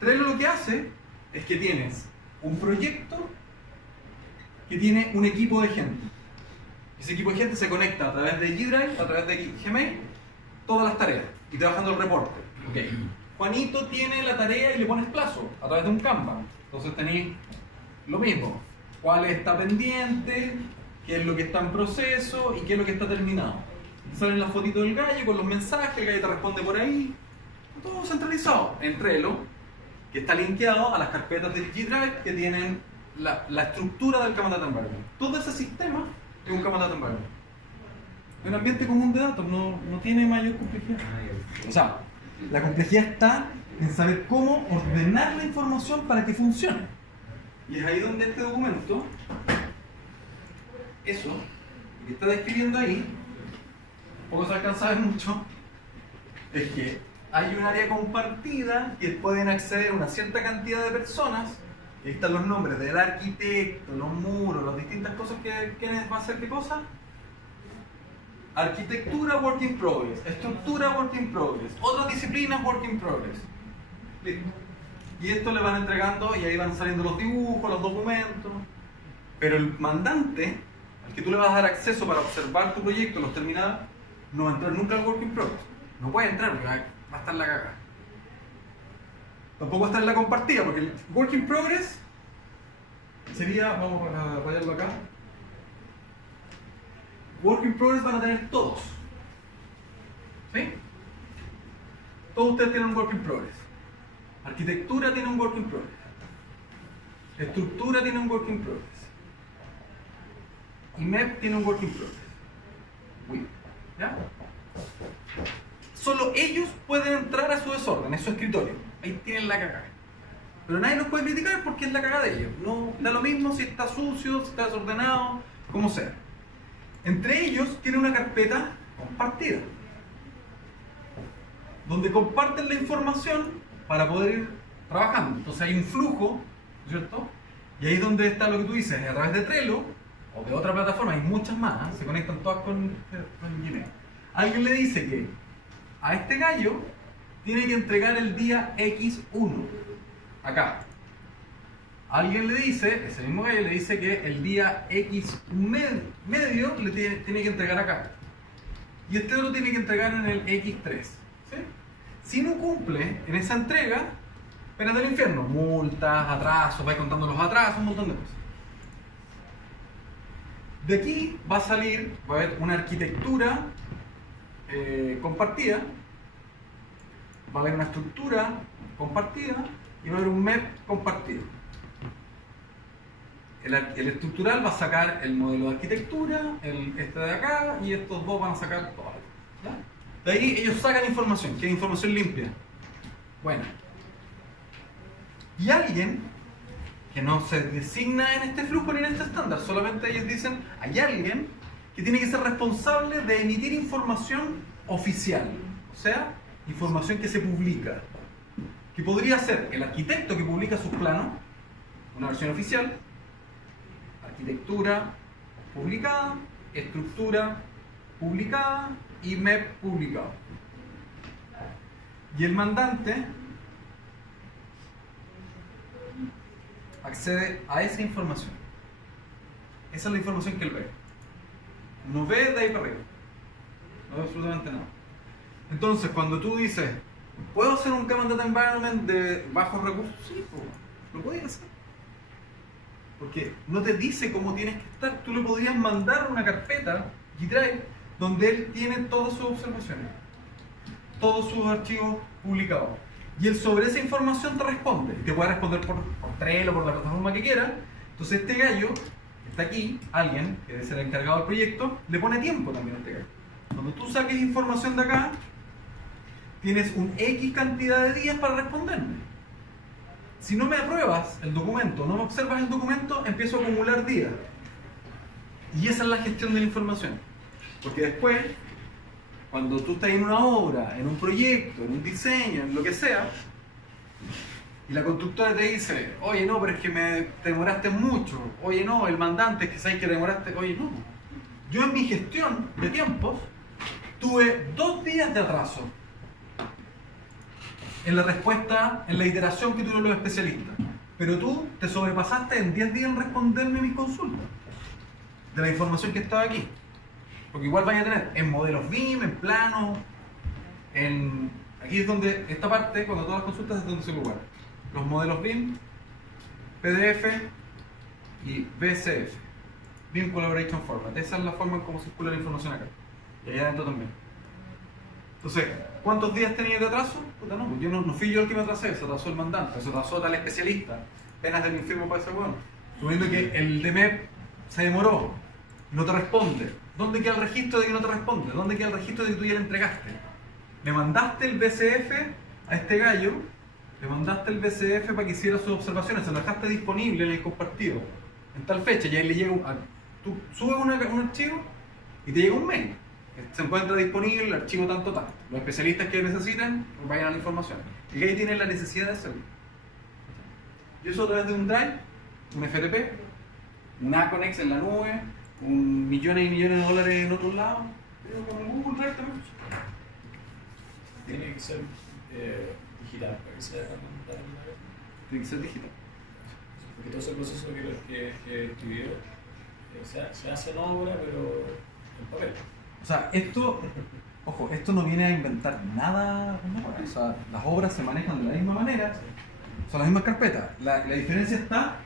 Trello lo que hace es que tienes un proyecto que tiene un equipo de gente. Ese equipo de gente se conecta a través de G-Drive, a través de Gmail, todas las tareas y te va bajando el reporte. Okay. Juanito tiene la tarea y le pones plazo a través de un Kanban. Entonces tenéis lo mismo. ¿Cuál está pendiente? ¿Qué es lo que está en proceso? ¿Y qué es lo que está terminado? Salen las fotitos del gallo con los mensajes, el gallo te responde por ahí. Todo centralizado en Trello, que está linkeado a las carpetas del G-Drive que tienen la estructura del Command & Environment. Todo ese sistema es un Command & Environment. Es un ambiente común de datos, no tiene mayor complejidad. O sea, la complejidad está en saber cómo ordenar la información para que funcione. Y es ahí donde este documento, eso, que está describiendo ahí, poco se alcanza a ver mucho, es que hay un área compartida que pueden acceder una cierta cantidad de personas. Ahí están los nombres del arquitecto, los muros, las distintas cosas que va a hacer qué cosa. Arquitectura work in progress, estructura work in progress, otras disciplinas work in progress. Listo. Y esto le van entregando y ahí van saliendo los dibujos, los documentos. Pero el mandante, al que tú le vas a dar acceso para observar tu proyecto, los terminados, no va a entrar nunca al work in progress. No puede entrar porque va a estar la cagada. Tampoco está en la compartida, porque el work in progress sería, vamos a rayarlo acá. Work in progress van a tener todos. ¿Sí? Todos ustedes tienen un work in progress. Arquitectura tiene un work in progress. Estructura tiene un work in progress. IMEP tiene un work in progress. ¿Ya? Solo ellos pueden entrar a su desorden, a su escritorio. Ahí tienen la cagada. Pero nadie los puede criticar porque es la cagada de ellos. No da lo mismo si está sucio, si está desordenado, como sea. Entre ellos tienen una carpeta compartida, donde comparten la información para poder ir trabajando. Entonces hay un flujo, ¿cierto? Y ahí es donde está lo que tú dices, a través de Trello o de otra plataforma, hay muchas más, ¿eh? Se conectan todas con Gmail. Alguien le dice que a este gallo tiene que entregar el día X1, acá. Alguien le dice, ese mismo gallo le dice que el día X medio le tiene que entregar acá. Y este otro tiene que entregar en el X3. ¿Sí? Si no cumple en esa entrega, pena del infierno. Multas, atrasos, vais contando los atrasos, un montón de cosas. De aquí va a salir, va a haber una arquitectura compartida. va a haber una estructura compartida y va a haber un MEP compartido. El estructural va a sacar el modelo de arquitectura, este de acá, y estos dos van a sacar todo. ¿Ya? De ahí ellos sacan información, que es información limpia. Bueno. Y alguien que no se designa en este flujo ni en este estándar, solamente ellos dicen, hay alguien que tiene que ser responsable de emitir información oficial, o sea, información que se publica, que podría ser el arquitecto que publica sus planos, una versión oficial, arquitectura publicada, estructura publicada y MEP publicado. Y el mandante accede a esa información. Esa es la información que él ve. No ve de ahí para arriba. No ve absolutamente nada. Entonces, cuando tú dices, ¿puedo hacer un Command Data Environment de bajos recursos? Sí, lo puedes hacer. Porque no te dice cómo tienes que estar. Tú le podrías mandar una carpeta, G-Drive, donde él tiene todas sus observaciones, todos sus archivos publicados. Y él sobre esa información te responde. Te puede responder por Trello, por la plataforma que quiera. Entonces este gallo, que está aquí, alguien que debe ser el encargado del proyecto, le pone tiempo también a este gallo. Cuando tú saques información de acá, tienes un X cantidad de días para responderme. Si no me apruebas el documento, no me observas el documento, empiezo a acumular días. Y esa es la gestión de la información. Porque después, cuando tú estás en una obra, en un proyecto, en un diseño, en lo que sea, y la constructora te dice, oye no, pero es que te demoraste mucho, oye no, el mandante es que sabes que te demoraste, oye no. Yo en mi gestión de tiempos tuve 2 días de atraso en la respuesta, en la iteración que tuvieron los especialistas. Pero tú te sobrepasaste en 10 días en responderme mis consultas de la información que estaba aquí. Porque igual vaya a tener en modelos BIM, en planos, aquí es donde, esta parte, cuando todas las consultas es donde se ocupan. Los modelos BIM, PDF y BCF. BIM Collaboration Format. Esa es la forma en cómo circula la información acá. Y allá adentro también. Entonces, ¿cuántos días tenía de atraso? Puta, no, yo no fui yo el que me atrasé, se atrasó el mandante, se atrasó tal especialista. Penas del infierno para ese bueno. Suponiendo que el DMEP se demoró, no te responde. ¿Dónde queda el registro de que no te responde? ¿Dónde queda el registro de que tú ya le entregaste? Le mandaste el BCF a este gallo, le mandaste el BCF para que hiciera sus observaciones, se lo dejaste disponible en el compartido, en tal fecha, y ahí le llega tú subes un archivo y te llega un mail. Se encuentra disponible el archivo tanto. Los especialistas que necesiten vayan a la información. El gallo tiene la necesidad de hacerlo. Y eso a través de un Drive, un FTP, un Aconex en la nube, millones y millones de dólares en otros lados, pero con Google Drive también. Tiene que ser digital para que sea mandar una vez. Tiene que ser digital. Porque todo ese proceso que escribió se hace en obra, pero en papel. O sea, esto no viene a inventar nada. O sea, las obras se manejan de la misma manera, son las mismas carpetas. La diferencia está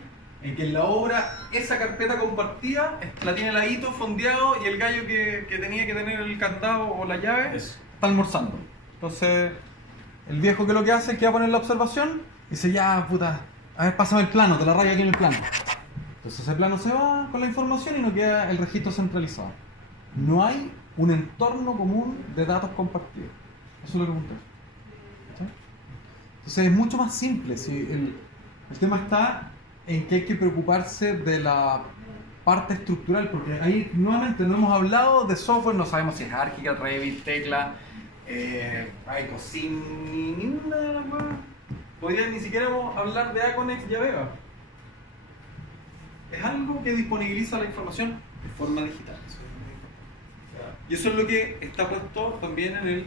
en que en la obra esa carpeta compartida la tiene el ladito fondeado y el gallo que tenía que tener el candado o la llave está almorzando. Entonces, el viejo que lo que hace es que va a poner la observación y dice, ya puta, a ver, pásame el plano, te la rayo aquí en el plano. Entonces ese plano se va con la información y no queda el registro centralizado. No hay un entorno común de datos compartidos. Eso es lo que apunté. Entonces es mucho más simple. Si el tema está en que hay que preocuparse de la parte estructural, porque ahí nuevamente no hemos hablado de software, no sabemos si es ArchiCAD, Revit, Tecla, IcoSim, ni una de las más. Podrían ni siquiera hablar de Aconex y Aveva. Es algo que disponibiliza la información de forma digital. Y eso es lo que está puesto también en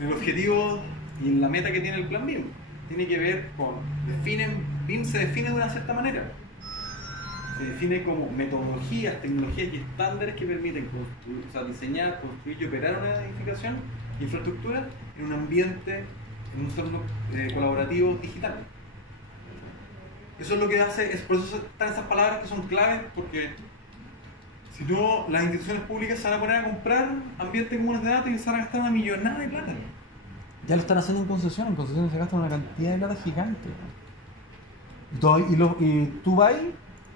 el objetivo y en la meta que tiene el plan BIM. Tiene que ver con, BIM se define de una cierta manera. Se define como metodologías, tecnologías y estándares que permiten construir, o sea, diseñar, construir y operar una edificación, infraestructura, en un ambiente, en un entorno colaborativo digital. Eso es lo que hace, por eso están esas palabras que son claves, porque si no, las instituciones públicas se van a poner a comprar ambientes comunes de datos y se van a gastar una millonada de plata. Ya lo están haciendo en concesiones se gastan una cantidad de plata gigante. Y tú vas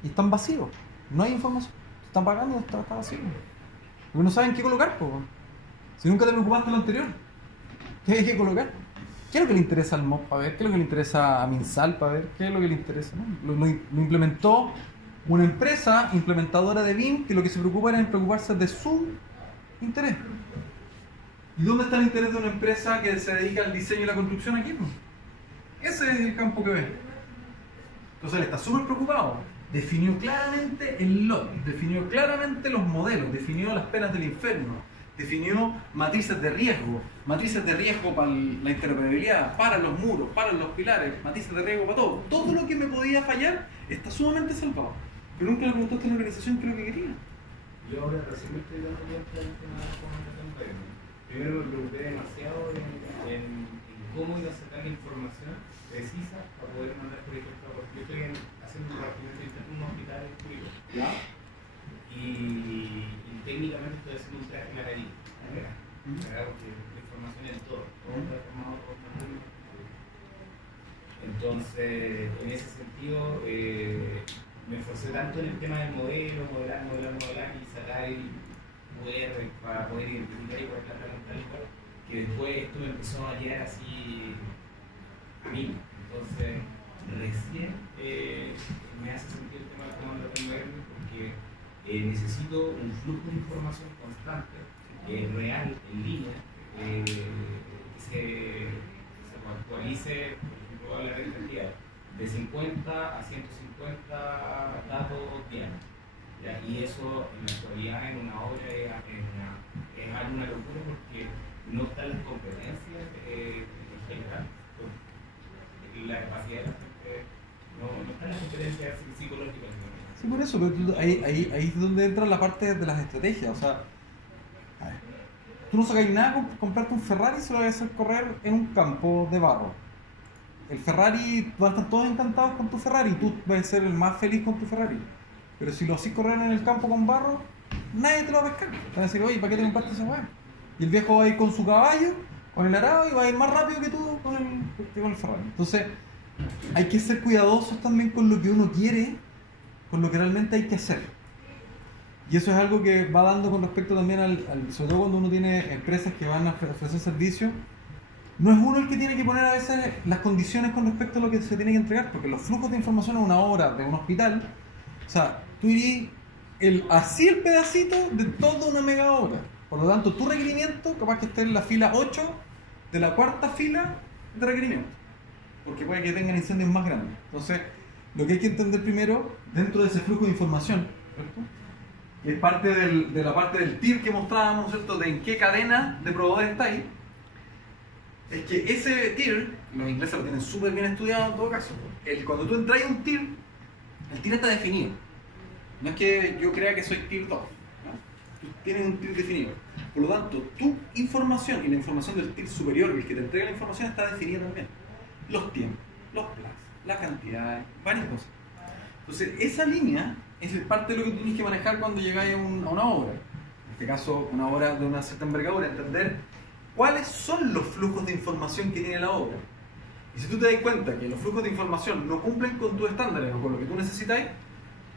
y están vacíos, no hay información, están pagando y está vacío. Porque no saben qué colocar, po. Si nunca te preocupaste de lo anterior, ¿qué hay que colocar? ¿Qué es lo que le interesa al MOP para ver? ¿Qué es lo que le interesa a MinSal para ver? ¿Qué es lo que le interesa? ¿No? Lo implementó una empresa implementadora de BIM que lo que se preocupa era en preocuparse de su interés. ¿Y dónde está el interés de una empresa que se dedica al diseño y la construcción aquí? Ese es el campo que ve. Entonces él está súper preocupado. Definió claramente el lot, definió claramente los modelos, definió las penas del infierno, definió matrices de riesgo para la interoperabilidad, para los muros, para los pilares, matrices de riesgo para todo. Todo lo que me podía fallar está sumamente salvado. Pero nunca le preguntaste a la organización qué es lo que quería. Yo ahora recién me estoy dando cuenta del tema de la comunicación. Primero me preocupé demasiado en cómo iba a sacar la información precisa para poder mandar, por ejemplo, porque yo estoy haciendo un repartimiento interno en un hospital en Curicó. Y técnicamente estoy haciendo un traje margarita. Porque la información es todo está formado por un. Entonces, en ese sentido, me esforcé tanto en el tema del modelo, modelar y sacar el QR para poder identificar y poder preguntar que después esto me empezó a llegar así a mí. Entonces, recién me hace sentido el tema del comando de porque necesito un flujo de información constante, real, en línea, que se actualice, por ejemplo, la red de cantidad de 50 a 150 datos diarios. ¿Ya? Y eso en la actualidad en una obra es alguna locura porque no están las competencias en general, la capacidad de la gente, no están las competencias psicológicas. Sí, por eso, pero ahí es donde entra la parte de las estrategias. O sea, tú no sacas nada con comprarte un Ferrari y se lo vas a hacer correr en un campo de barro. El Ferrari, van a estar todos encantados con tu Ferrari y tú vas a ser el más feliz con tu Ferrari. Pero si lo haces correr en el campo con barro, nadie te lo va a pescar. Te van a decir, oye, ¿para qué te compraste esa weá? Y el viejo va a ir con su caballo, con el arado, y va a ir más rápido que tú con el Ferrari. Entonces, hay que ser cuidadosos también con lo que uno quiere, con lo que realmente hay que hacer. Y eso es algo que va dando con respecto también sobre todo cuando uno tiene empresas que van a ofrecer servicios. No es uno el que tiene que poner a veces las condiciones con respecto a lo que se tiene que entregar, porque los flujos de información en una obra de un hospital, o sea, tú irías así el pedacito de toda una mega obra. Por lo tanto, tu requerimiento capaz que esté en la fila 8 de la cuarta fila de requerimiento, porque puede que tengan incendios más grandes. Entonces, lo que hay que entender primero, dentro de ese flujo de información, ¿cierto? Y es parte de la parte del TIR que mostrábamos, ¿cierto? De en qué cadena de proveedores está ahí. Es que ese TIR, los ingleses lo tienen súper bien estudiado en todo caso. Cuando tú entras en un TIR, el TIR está definido. No es que yo crea que soy TIR 2, ¿no? Tú tienes un TIR definido. Por lo tanto, tu información y la información del TIR superior, el que te entrega la información, está definida también. Los tiempos, los plazos, las cantidades, varias cosas. Entonces, esa línea es parte de lo que tú tienes que manejar cuando llegáis a una obra. En este caso, una obra de una cierta envergadura, entender cuáles son los flujos de información que tiene la obra. Y si tú te das cuenta que los flujos de información no cumplen con tus estándares o con lo que tú necesitas,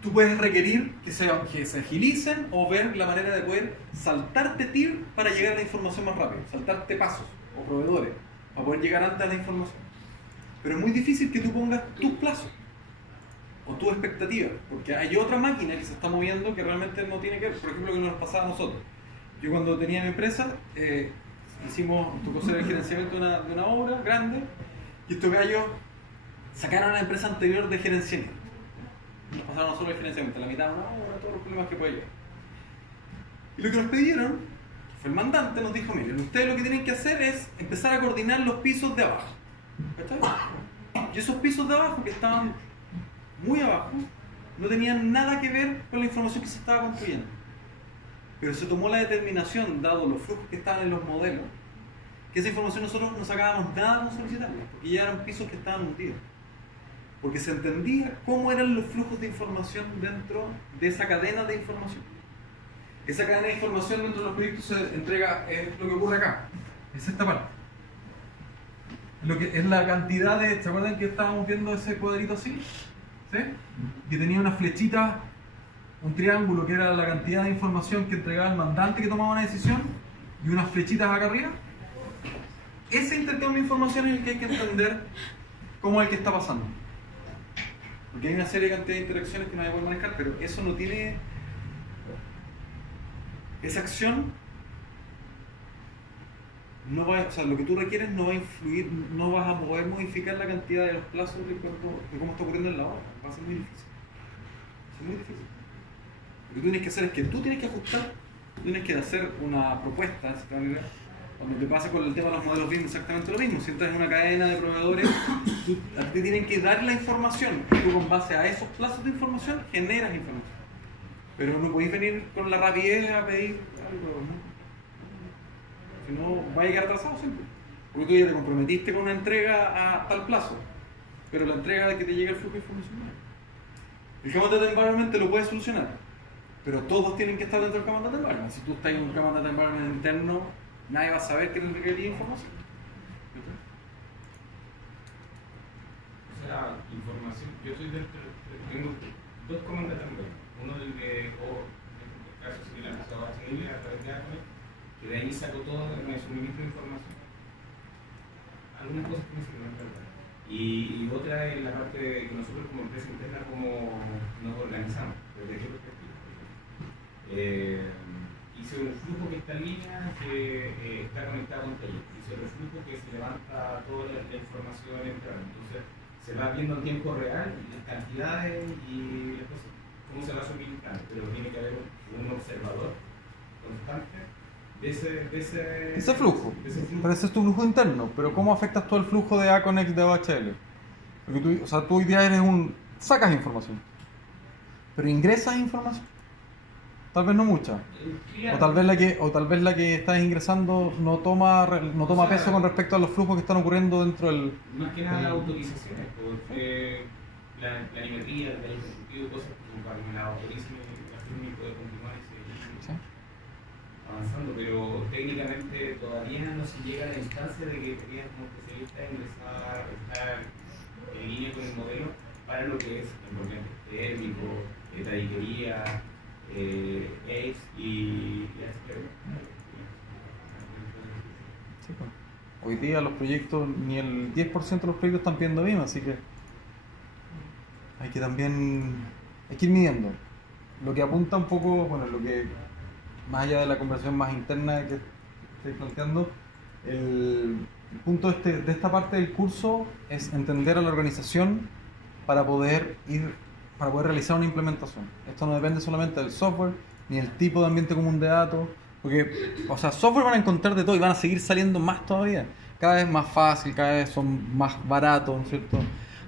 tú puedes requerir que se agilicen o ver la manera de poder saltarte TIR para llegar a la información más rápido, saltarte pasos o proveedores para poder llegar antes a la información. Pero es muy difícil que tú pongas tus plazos o tus expectativas, porque hay otra máquina que se está moviendo que realmente no tiene que ver, por ejemplo, que nos pasaba a nosotros. Yo cuando tenía mi empresa, tocó hacer el gerenciamiento de una obra grande, y estos gallos sacaron a la empresa anterior de gerenciamiento. Nos pasaron nosotros el gerenciamiento, la mitad de una obra, todos los problemas que puede llevar. Y lo que nos pidieron, que fue el mandante, nos dijo, miren, ustedes lo que tienen que hacer es empezar a coordinar los pisos de abajo. ¿Está? Y esos pisos de abajo, que estaban muy abajo, no tenían nada que ver con la información que se estaba construyendo. Pero se tomó la determinación, dado los flujos que estaban en los modelos, que esa información nosotros no sacábamos nada con solicitarla, porque ya eran pisos que estaban hundidos. Porque se entendía cómo eran los flujos de información dentro de esa cadena de información. Esa cadena de información dentro de los proyectos se entrega, es lo que ocurre acá, es esta parte. lo que es la cantidad de... ¿Se acuerdan que estábamos viendo ese cuadrito así? ¿Sí? Que tenía una flechita, un triángulo que era la cantidad de información que entregaba el mandante que tomaba una decisión y unas flechitas acá arriba. Ese intercambio de información es el que hay que entender cómo es el que está pasando. Porque hay una serie de cantidad de interacciones que nadie puede manejar, pero eso no tiene... Esa acción no va, o sea, lo que tú requieres no va a influir, no vas a poder modificar la cantidad de los plazos de cómo está ocurriendo en la hora. Va a ser muy difícil. Es muy difícil. Lo que tú tienes que hacer es que tú tienes que ajustar, tú tienes que hacer una propuesta, cuando te pasa con el tema de los modelos BIM exactamente lo mismo. Si entras en una cadena de proveedores, a ti te tienen que dar la información. Tú con base a esos plazos de información generas información. Pero no podéis venir con la rapidez a pedir algo, ¿no? Si no, va a llegar atrasado siempre. Porque tú ya te comprometiste con una entrega a tal plazo. Pero la entrega de que te llegue el flujo de información no. El Command Data Environment te lo puede solucionar. Pero todos tienen que estar dentro del Command Data Environment. Si tú estás en un Command Data Environment interno, nadie va a saber que te requería información. O sea, información. Yo estoy dentro, tengo dos Command Data Environment. Uno del de, o en este caso sería la HTML a través de Acrobat, que de ahí saco todo, me suministro información. Algunas cosas que me sirven, ¿verdad? Y otra es la parte de que nosotros como empresa interna, cómo nos organizamos, desde qué perspectiva. Hice un flujo que está en línea, que está conectado con taller. Hice otro flujo que se levanta toda la información entrada. Entonces se va viendo en tiempo real las cantidades y las cosas, cómo se va suministrando, pero tiene que haber un observador constante de ese flujo. Pero ese es tu flujo interno. Pero ¿cómo afectas tú el flujo de Aconex de OHL? Porque tú, o sea, tú hoy día eres sacas información, pero ingresas información. Tal vez no mucha. O tal vez la que estás ingresando no toma peso con respecto a los flujos que están ocurriendo dentro del... Más que nada las autorizaciones, porque la planimetría, el derecho ejecutivo, cosas como para que me la autoricen la firma y poder continuar y seguir avanzando, pero técnicamente todavía no se llega a la instancia de que querían como especialista ingresar, estar en línea con el modelo para lo que es envolvente térmico, tabiquería, AIDS y sí, pues. Hoy día los proyectos, ni el 10% de los proyectos están pidiendo BIM, así que hay que ir midiendo. Lo que apunta un poco, bueno, lo que más allá de la conversación más interna que estoy planteando, el punto de esta parte del curso es entender a la organización para poder realizar una implementación. Esto no depende solamente del software, ni del tipo de ambiente común de datos, porque, o sea, software van a encontrar de todo y van a seguir saliendo más todavía. Cada vez más fácil, cada vez son más baratos, ¿cierto?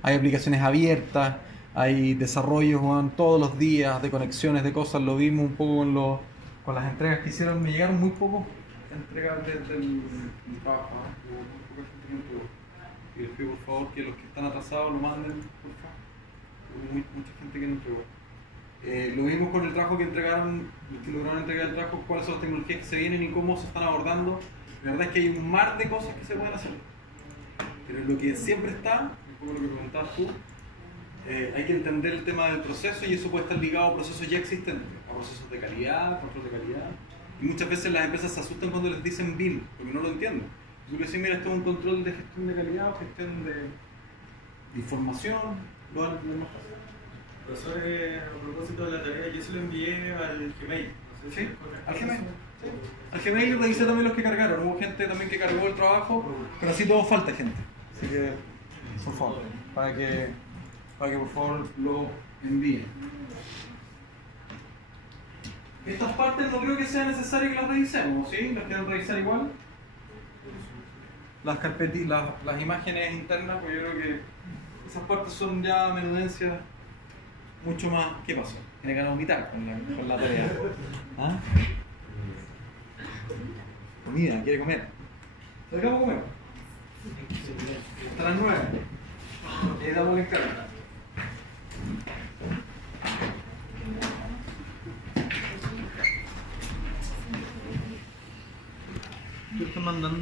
Hay aplicaciones abiertas, hay desarrollos todos los días de conexiones, de cosas. Lo vimos un poco con las entregas que hicieron. Me llegaron muy pocos entregas desde el trabajo. Y les pido por favor que los que están atrasados lo manden, por favor. Hubo mucha gente que no entregó. Lo vimos con el trabajo que entregaron, que lograron entregar el trabajo, cuáles son las tecnologías que se vienen y cómo se están abordando. La verdad es que hay un mar de cosas que se pueden hacer. Pero lo que siempre está, un poco lo que preguntabas tú, hay que entender el tema del proceso y eso puede estar ligado a procesos ya existentes, a procesos de calidad, control de calidad. Y muchas veces las empresas se asustan cuando les dicen BIM, porque no lo entienden. Tú le dices, mira, esto es un control de gestión de calidad o gestión de información, lo van a entender más fácil. Profesor, a propósito de la tarea, yo se lo envié al Gmail. No sé ¿Sí? si ¿Al Gmail? Sí. Al Gmail revisé también los que cargaron. Hubo gente también que cargó el trabajo, pero así todo falta gente. Así que, por favor, para que por favor lo envíen. Estas partes no creo que sea necesario que las revisemos, ¿sí? ¿Las quieren revisar igual? Las imágenes internas, pues yo creo que esas partes son ya menudencias mucho más. ¿Qué pasó? Tiene que vomitar con la tarea. ¿Ah? Comida, quiere comer. ¿Salgamos a comer? Hasta las 9. Y ahí damos el encargo. Yo estoy mandando